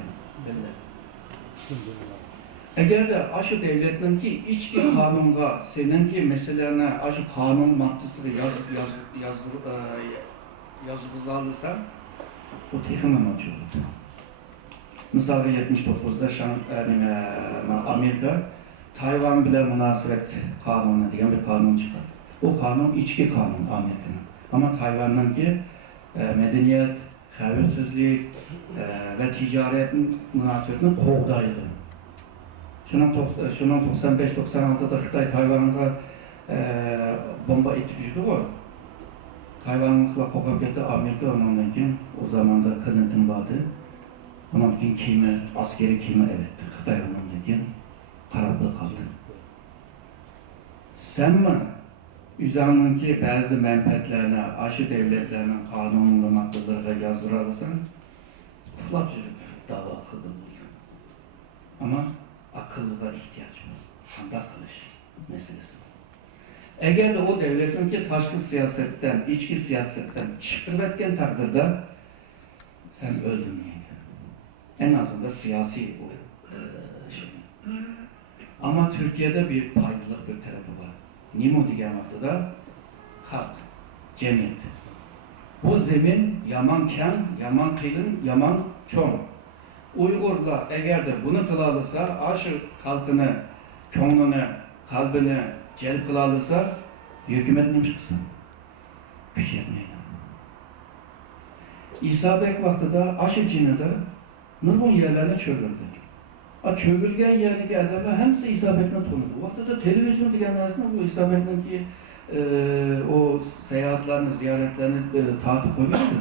Eğer de aşı devletinin ki içki kanunga seninki meselelerine aşı kanun maddesini yazıp alırsan o tekrar açıyor. Mesela 79'da Amerika Tayvan bile münasebet kanunu diye bir kanun çıkardı. O kanun içki kanun Amerika'nın. Ama Tayvan'ın ki medeniyet, xavfsizlik ve ticaretin münasebetini qoğdaydı. Şunun 95-96'da Xitay Tayvan'a bomba etkiledi o. Tayvan'la qo'g'ib ketdi Amerika ondan keyin o zamanda Clinton vardı. Ondan keyin kiyimi, askeri kiyimi evet. Xitay ondan keyin qarablı kaldı. Sen mi üzerindeki bazı menfaatlerine, aşı devletlerinin kanunlu maddelerine yazdırırsan, uflap жүрüp dava kıldın. Ama akıllığa ihtiyaç var. Kanda kılış meselesi. Eğer de o devletin ki taşkı siyasetten, içki siyasetten çıkırvetken takdirde sen öldün yani. En azından siyasi o şey. Ama Türkiye'de bir paydılık bir tarafı var. Nimo diyen vaktada halk, cemiyet. Bu zemin yaman ken, yaman kılın, yaman çoğun. Uygurlar eğer de bunu kılalısa, aşı halkını, könlünü, kalbini celp kılalısa, Hükümet neymiş kısım? Güç yetmeydi. İsa Bek vaxtıda aşı cinide nurgun yerlerine çöldürdü. Çöldürgen yerdeki adamlar hepsi İsa Bek'le tanıdı. Vaxtıda televizyon diyen aslında bu İsa Bek'le ki o seyahatlerini, ziyaretlerini takip koyuyordu.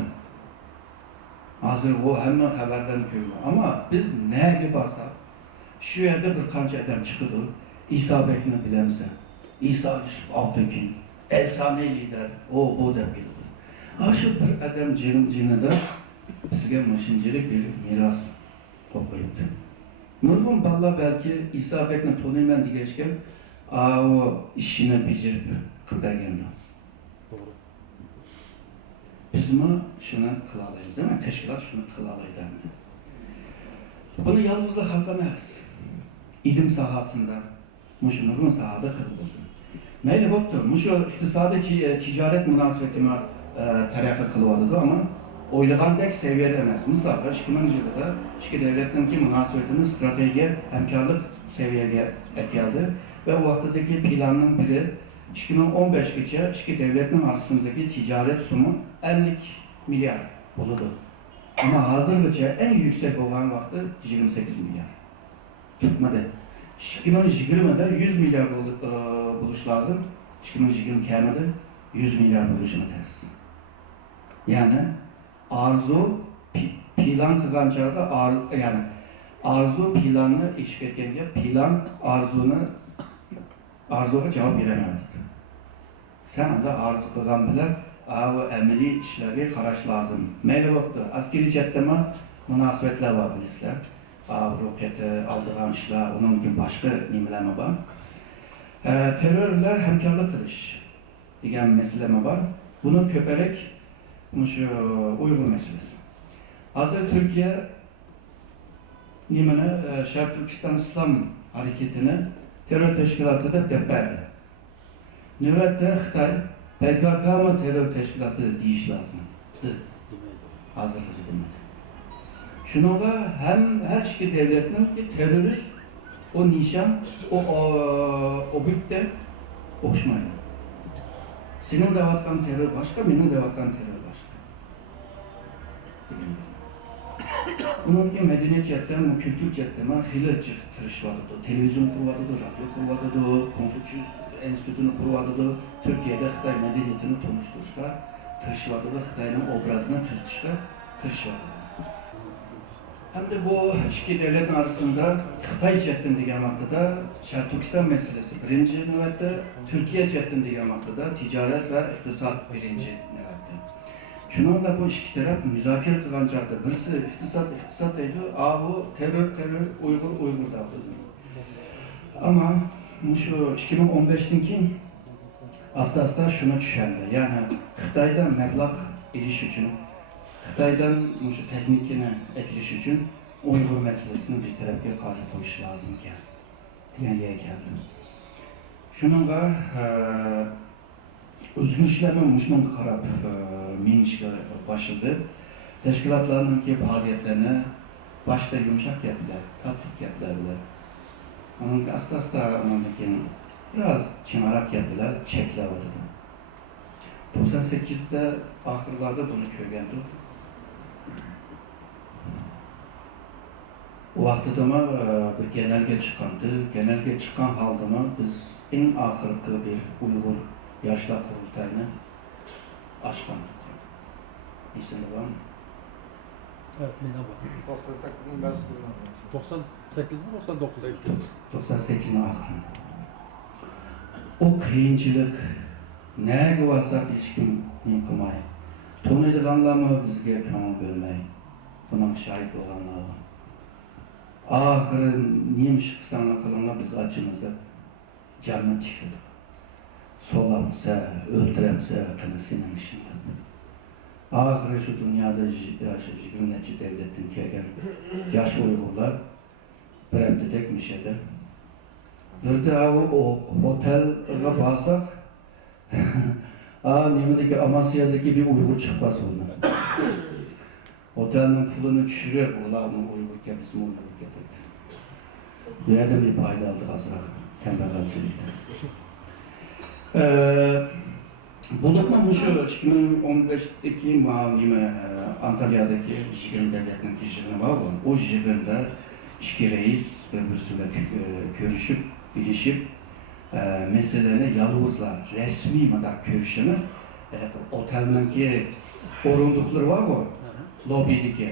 Hazır o hemen haberlerini koyuyor. Ama biz ne gibi basak, şu yerde bir kanca adam çıkıdı, İsa Bek'ini bilemse, İsa Yusuf Altekin, efsane lider, o da bildi. Aşı bir adam cinide bizge maşincilik bir miras okuyuptu. Nurgun balla belki İsa Bek'ini tanıyman digeçken, o işini becerip kırbergendi. Biz mi şunu kılalayız, değil mi? Teşkilat şunu kılalaydı. Bunu yalnızlık halkamaz. İlim sahasında, muşu nurgun sahada kırıldı. Meyli boktu, muşu iktisadi ticaret münasebetime terakki kılıvadıdı ama oylagandek seviyede emas. Misal, 2000 yılda iki devletninki münasebetini strateji, hemkarlık seviyeye geldi ve o vaxtdaki planın biri 2015 geçe iki devletin arasındaki ticaret sumu 50 milyar oldu. Ama hazırlıca en yüksek olan vakti 28 milyar. Tutmadı. 2020'de 100 milyar buluş lazım. 2020 kâmedi 100 milyar buluşunu ters. Yani arzu plan kıgançarda yani arzu planını iş etkeninde plan arzuya cevap veremedi. Sen de arzu kılgan bilen o emeli işleri karaş lazım. Meyli vakti askeri cetteme münasebetler var bizler. Roketi aldığın işler, onun gibi başka nimeleme var. Terörler hemkarlık kılış diyen meseleme var. Bunu köperek şu Uygur meselesi. Hazır Türkiye nimene Şark Türkistan İslam hareketini terör teşkilatı da depberdi. Nöbette Xitay PKK mı terör teşkilatı deyiş lazımdı. Hazırlıcı demedi. Şununla hem her iki devletin ki terörist o nişan, o obükte okşmaydı. Senin davatkan terör başka, benim davatkan terör başka. Bunun ki medeniyet cetten, kültür cetten, hile tırışvadıdı. Televizyon kurvadıdı, radyo kurvadıdı, Konfüçyüs Enstitüsünü kurvadıdı. Türkiye'de Xitay medeniyetini tanıştırışlar, tırışvadıdı, Xitay'ın obrazını tırışvadıdı. Hem de bu iki devletin arasında Xitay cetten degan vaqtida Şark Türkistan meselesi birinci növbette, Türkiye cetten degan vaqtida ticaret ve iktisat birinci növbette. Şununla bu iki taraf müzakere kılgan çağda birisi iktisat deydi, bu terör Uygur davdı. Ama şu 2015'tinki asla şunu düşendi. Yani Xitay'dan meblağ iliş için Xitay'dan şu teknikini ekiliş için Uygur meselesini bir tarafa karşı koyuş lazımken diyen yere geldim. Şununla özgürlüklerinin muşunun karab minişle başladı. Teşkilatlarının ki faaliyetlerine başta yumuşak yaptılar, tatlık yaptılar. Onun asla biraz çımarak yaptılar, çekler oldu. 98'de ahırlarda bunu köygendi. O vaxtıda bir genelge çıkandı. Genelge çıkan halde biz en ahırkı bir Uygur Yaşlar Kurultayını açkandık. İsminde var mı? Evet, merhaba. 98'in ben söylüyorum. 98 mi 99? 98'in ahırında. O kıyınçılık neye varsak hiç kim kılmay. Tonuyduğanlar bizge köngül bölmey. Buna şahit olanlar var. Ahırı neymiş kısanla kılınlar biz acımızda canını tikildik. Solamsa, öldüremse kınısının işinde. Ahırı şu dünyada yigirmeci devletin kelgen yaş Uygurlar bir hafta tekmiş eder. Bir de o otele bağırsak Nemedeki Amasya'daki bir Uygur çıkmaz onlar. Otelin pulunu düşürüyor, onun Uygur kendisi Uygur getirdi. Bir yerde bir payda aldık azra, tembelgalçılıkta. Bulutma şu 2015'teki malime Antalya'daki Jigrin Devleti'nin yig'ini var. O yig'inda iki reis birbirisiyle görüşüp, bilişip meseleni yalnızla resmi madar görüşünü otelindeki orundukları var o lobideki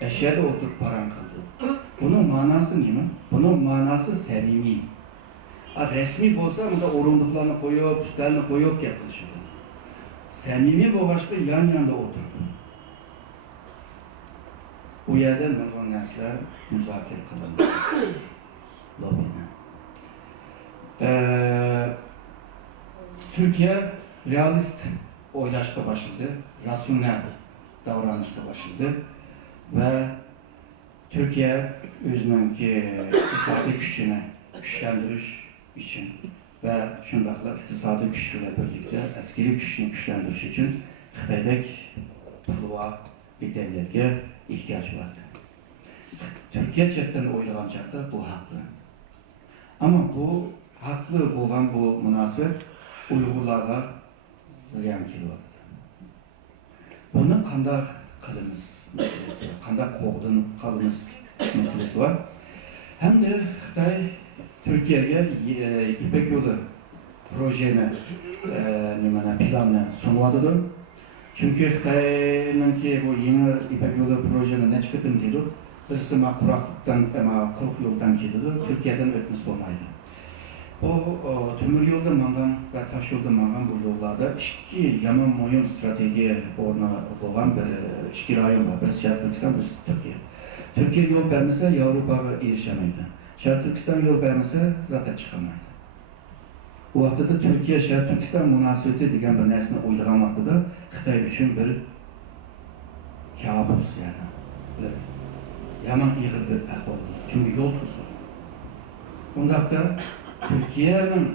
eşyada oturup paran kıldı. Bunun manası ne mi? Bunun manası samimi. Resmi olsa bunda orunduklarını koyup, üstlerini koyup yapılışıyor. Samimi bu başka yan yana oturdu. Bu yerden nurgun nesler müzakere kılındı. Lobide. Türkiye realist oylaşka başladı, rasyonel davranışka başladı ve Türkiye özününki iktisadi gücünü güçlendiriş için ve şundakla iktisadi güçüyle birlikte askeri gücünü güçlendiriş için Xitay'daki pulva bir devletke ihtiyaç vardı. Türkiye çetten oylanacakta bu haklı. Ama bu haklı olan bu münasebet Uygurlarga ziyan keliyordu. Bunu qanday qilamiz meselesi var, qanday qo'g'din qilamiz meselesi var. Hem de Xitay Türkiye'ye İpek Yolu projeni planını sunuyordu. Çünkü Xitay'ınki bu yeni İpek Yolu projeni ne çıkıtım dedi. Birisi kuraklıktan, kuruk yoldan geliyordu. Türkiye'den ötmüş olmaydı. O tümür yolda mangan ve taş yolda mangan bu yollarda iki yaman moyun strateji olan bir iki rayon var. Birisi Şarkı Türkistan, birisi Türkiye. Türkiye yol vermese Avrupa'ya erişemeydi. Şarkı Türkistan yol vermese zaten çıkamaydı. O vakti da Türkiye Şarkı Türkistan münasebeti degen bir nersini oylagan vakti Xitay üçün bir kabus yani. Bir yaman iğir bir ahval. Çünkü yol tuzu. Ondakta Türkiye'nin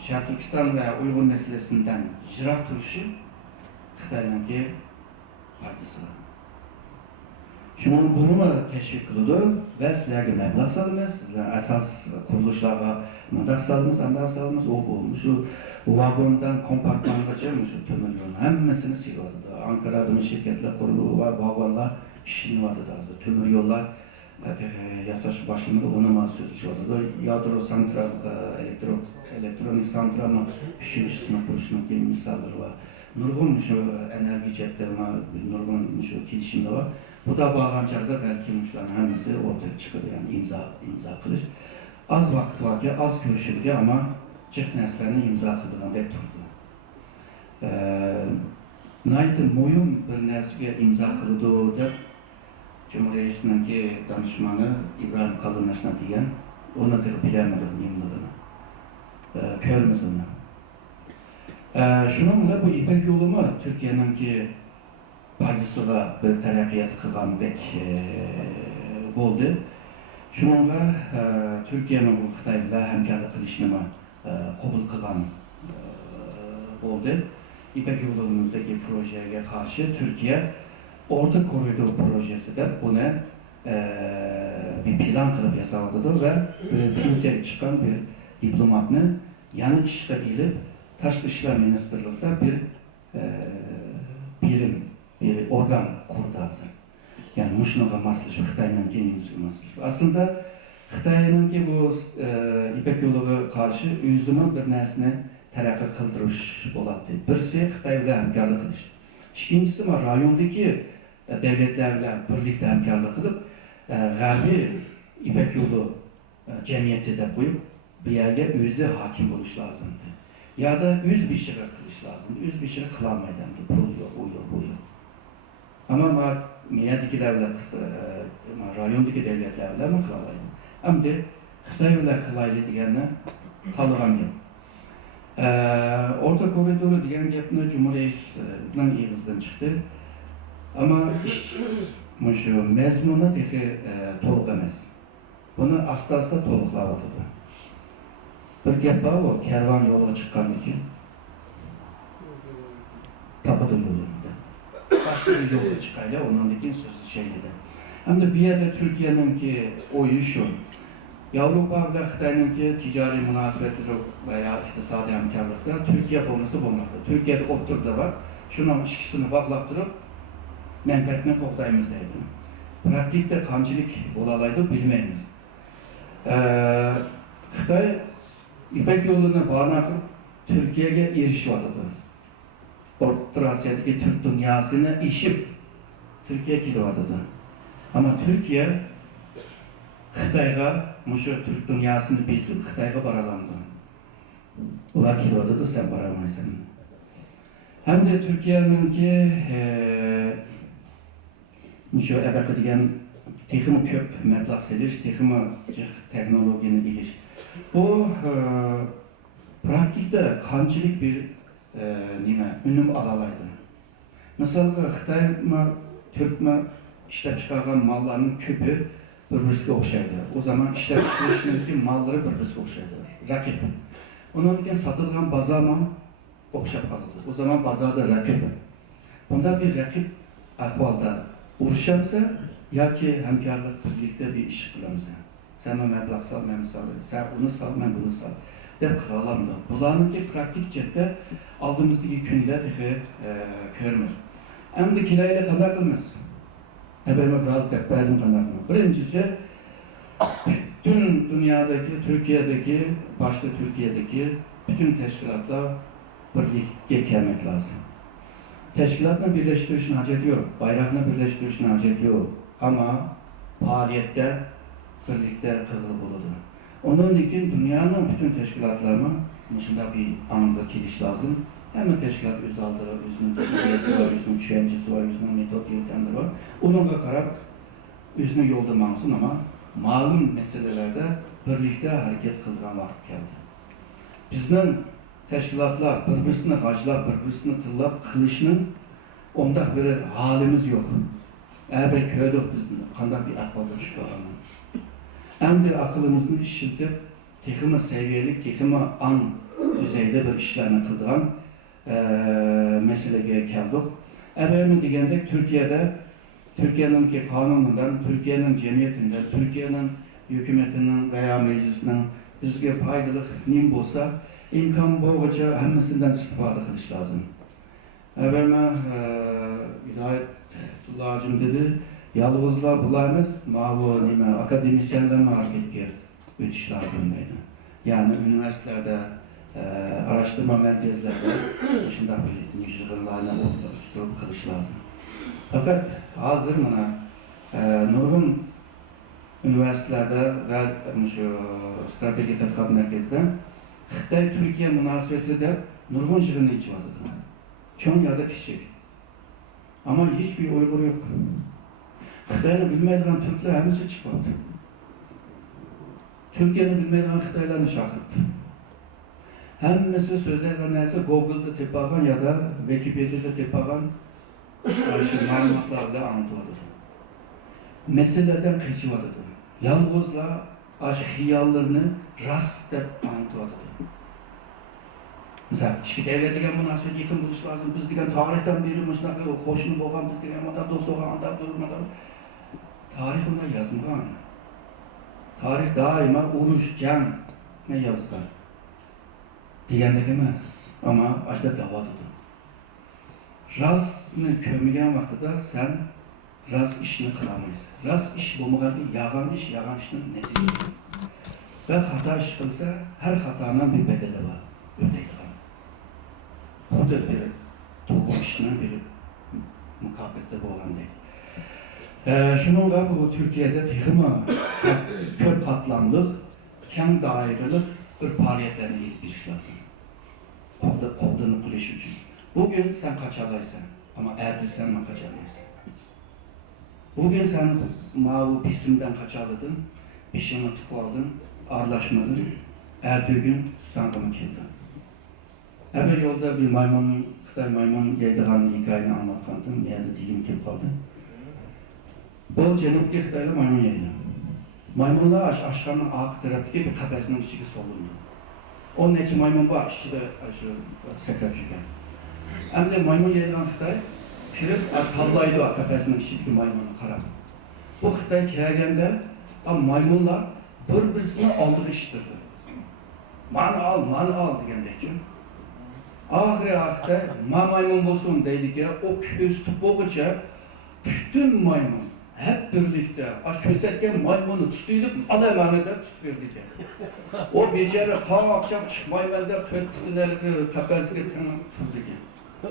Şarkı Türkistan ve Uygur meselesinden jirak duruşu Xitay'ınki partisi var. Şunun bunu teşvik kıldı ve sizlerge meblağ salımız, sizler esas kuruluşlara mandak salımız, andak salımız, şu vagondan kompartmangacha şu tömür yolun hemmesini siliyordu. Ankara'da şirketler kurulu var, vagonlar işiniyordu da azı. Tömür yollar yasaş başında ona mahsus oldu. Yadro santral, elektronik santral mı pişirişini kuruşmak gibi misalları var. Nurgun şu enerji ceplerine, nurgun şu kilişinde var. Bu da bağlanacakta belki müşterilerin hemisi ortaya çıkıyor yani imza kılış. Az vakit var ki, az görüşüldü ama çift neslerini imza kıldığında hep durdu. Naytın moyun bir neslige imza kıldığı da Cumhuriyet'in danışmanı İbrahim Kalınlaş'na diyen, onu da bilemedim imlılığını. Körümüz onu. Şununla bu İpek yolu mu Türkiye'nin ki paydasıga bir terakkiyat kılgandek oldu. Şununla Türkiye'nin bu Xitay'la hemkarlık kılışını kabul kılgan oldu. İpek yolundaki projeye karşı Türkiye Orta Koridor projesi de buna bir plan kılıp yasakladı ve pinsiyeli çıkan bir diplomatını yanı kişiyle ilip Taşkı İşler Ministerliği'nde bir birim, bir organ kurdu hazır. Yani Muşnuğa maslışı, Xitay'ın kendisi maslışı. Aslında Xitay'ın ki bu İpek yolu karşı yüzünün bir nesini terakki kıldırış oladı. Birisi Xitay'la hemkarlık kılış. İkincisi var, rayondaki devletlerle birlikte hemkarlık kılıp G'arbiy İpek yolu cemiyeti de koyup bir yerge özü hakim buluş lazımdı. Ya da üz bir şey kılış lazımdı. Üz bir şey kılamaydı. Pul yok, o yok, bu yok. Ama miyadikilerle, rayondaki devletlerle mi kılalaydı? Ama de Xitay'la kılaydı diyenle tanıgamıyor. Orta koridoru diyen yapını Cumhuriyet'den İğiz'den çıktı. Ama şu mezmunu teki toluk emez. Bunu asla toluklavadı. Bir gap var o, kervan yola çıkan için. Tapadı yolunda. Başka bir yola çıkayla, onundaki sözü şeyle de. Hem de bir yerde Türkiye'nin ki oyu şu, Avrupa ve Xitay'ınki ticari münasebetleri veya iktisadi hamkarlıkta Türkiye bonusu bulmadı. Türkiye'de oturdu var. Şunun ikisini bağlattırıp menfaatini qoqdayımız deydi. Praktikte kamçilik olalaydı bilmeyimiz. Xitay İpek yoluna bağlanıp Türkiye'ye erişiyordu. Orta Asya'daki Türk dünyasını işip Türkiye'ye gidiyordu. Ama Türkiye Xitay'a muşu Türk dünyasını bilsip Xitay'a baralandı. Ola gidiyordu, sen baramaysan. Hem de Türkiye'ninki muşu ebeki diyen teximi köp meblağ seliş, teximi teknolojini biliş. Bu praktikte kamçilik bir ünüm alalaydı. Mesela Xitay mı, Türk mü işlep çıkargan mallarının köpü birbirine okşaydı. O zaman işlep çıkarışındaki malları birbirine okşaydı. Rakip. Onun için satılgan baza mı okşap kalırdı. O zaman bazada rakip. Bunda bir rakip ahvalda uğraşamsa ya ki hemkarlık birlikte bir iş kılamsa. Sen meblağ sal, ben sal. Sen onu sal, ben bunu sal. Dep kıralamdı. Bularınki praktik cepte aldığımızdaki günde körümüz. Hem de kilayla kadar kılmız. Ebeme biraz dekberdim kadar kılmız. Birincisi, bütün dünyadaki, Türkiye'deki, başta Türkiye'deki bütün teşkilatlar birlikte gelmek lazım. Teşkilatla birleştirişini hacet yok, bayrağını birleştirişini hacet yok. Ama faaliyette birlikte kızıl buludu. Onun için dünyanın bütün teşkilatlarına dışında bir anında giriş lazım. Hem teşkilat öz aldığı, özünün üyesi var, özünün düşüncesi var, özünün metot yöntemleri var. Onunla karar özünü yolda mansın ama malum meselelerde birlikte hareket kıldıran vakit geldi. Bizden teşkilatlar birbirini gacılap, birbirini tırlap kılışının onda bir halimiz yok. Elbette köyde biz kandak bir ahvalda çıkaralım. Hem de akılımızı işitip, tekimi seviyelik, tekimi an düzeyde bir işlerini kıldıran meseleye geldik. Evvelimi degende Türkiye'nin kanunundan, Türkiye'nin cemiyetinden, Türkiye'nin hükümetinin veya meclisinin bizge faydalı nim bolsa, imkan boğaca hemmesinden istifade kılış lazım. Evvelime Hidayetullah Hacım dedi, yalnızlar bularımız, akademisyenlerle hareketke ötüş lazımdaydı. Yani üniversitelerde, araştırma merkezlerde dışında bir müjdelerle oluşturup kılış lazım. Fakat hazır bana nurgun üniversitelerde ve şu strateji tedqiqat merkezde Xitay Türkiye münasebeti de nurgun jığını içiyordu. Çoğun ya da küçük. Ama hiçbir Uygur yok. Xitay'ını bilmediğin Türkler hemisi çıkmadı. Türkiye'ni bilmediğin Xitaylarını şakırdı. Hemisi sözlerle neyse Google'da tepagan ya da Wikipedia'da tepagan malumatlarla anlatıvadı. Meseleden kaçıvadı. Yalnızla hiyallarını rast dep anlatıvadı. Mesela içki devlet degan münasebet yakın buluş lazım. Biz degan tarihten beri müşnaka hoşunu boğan, biz degan adam dost olgan, adam durmadan. Tarih ona yazılgan. Tarih daima uruş, can ne yazılgan. Degandek emas. Ama aşda davadıdır. Razını kömügen vaxtıda sen raz işini kılamayız. Raz iş bulmağında yağan işin neticesi. Ve hata iş kılsa her hatanın bir bedeli var. Ödeydi. Bu da bir doğru işinin bir mukabette boğan değil. Şununla bu Türkiye'de teximi kör katlamlık, kəm dairəlik bir faaliyetlerine ilk bir iş lazım. Kodunu kılış için. Bugün sen kaçalaysan ama ertesi mi kaçalaysan? Bugün sen mavi bisimden kaçaladın, bişimi tıkvaldın, ağırlaşmadın, ertesi gün sanırım kildin. Evvel yolda bir maymun, Xitay maymun yaydıgan hikayeni anlatkandım, yani dilim kelip kaldı. Bu Cenubki Xitay'da maymun yaydı. Maymunlar aşkanın arka taraftaki bir kafesinin içine solundu. O neçe maymun var, içinde sekrep çıkan. Hem de maymun yaydıgan Xitay, kirip tallaydı o kafesinin içindeki maymunu karab. Bu Xitay kelgende maymunlar bir-birisini aldığı iştirdi. Mani al degandek ki. Ahir maymun bolsun deydiga, o köz tupoğuca bütün maymun hep birlikte közetken maymunu tutuyup alamanada tutverdi. O beceri ta akşam çıkmaymadı tötünelik tepesine tutuldu.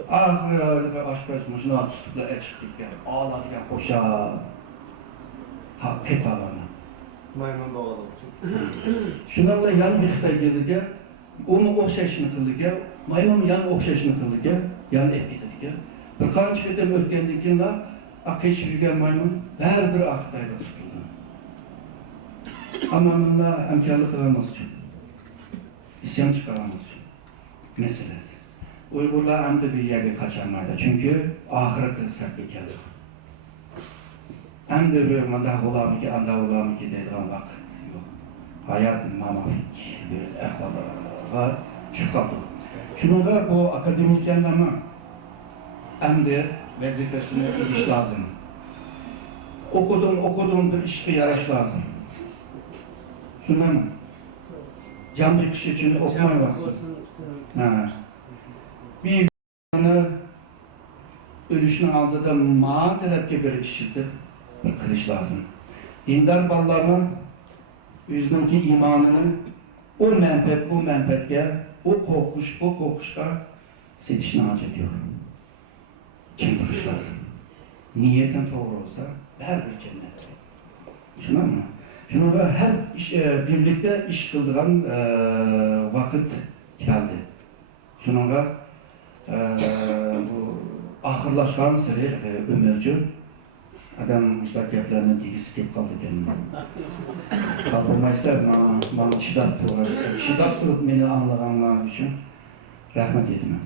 Ahir aşpaz muşuna tutukla çıktı. Ağladı hoşa. Tek ağlamı. Maymun doğaladım. Şunlarla yan bir xita geldi. Onu oxşayışını kıldı. Maymun yan oxşayışını kıldı. Yan ep ketdi. Bir qancha ketem o'tgandan keyin aqich yurgan maymun har bir aqtayga tutildi. Amanullah hamkorlik qilamiz uchun. İsyon chiqaramiz uchun. Meselasi. Uyg'urlar endi bu yerga qacholmaydi. Chunki oxirgi safga keldi. Endi bir manda bo'lamiki, anda bo'lamiki deydigan vaqt yo'q. Hayat mamafik bir ahvolga chiqadi. Shunga bu akademisyenlarni endi vazifasini bilish lazım. Okudum bir ishga yarash lazım. Shundan jambi kishi uchun o'qimayapsiz. Bir ölüşünün aldığında maa talabga bir işitib bir qilish lazım. Dindar bolalarning o'zining iymonini o manfaat bu manfaatga, o qo'rqishga setishni hojati yo'q. Kim turish lazım. Niyetin to'g'ri bo'lsa, baribir jannat. Tushunammi? Shunga har birlikda ish qiladigan vaqt keldi. Shunga bu ahırlaşkan sırrı ömürcü adam işler gaplarını digisi kelib qoldi ekan. Qolmaysizlar, men chidab turib meni anglaganlar uchun rahmat aytaman.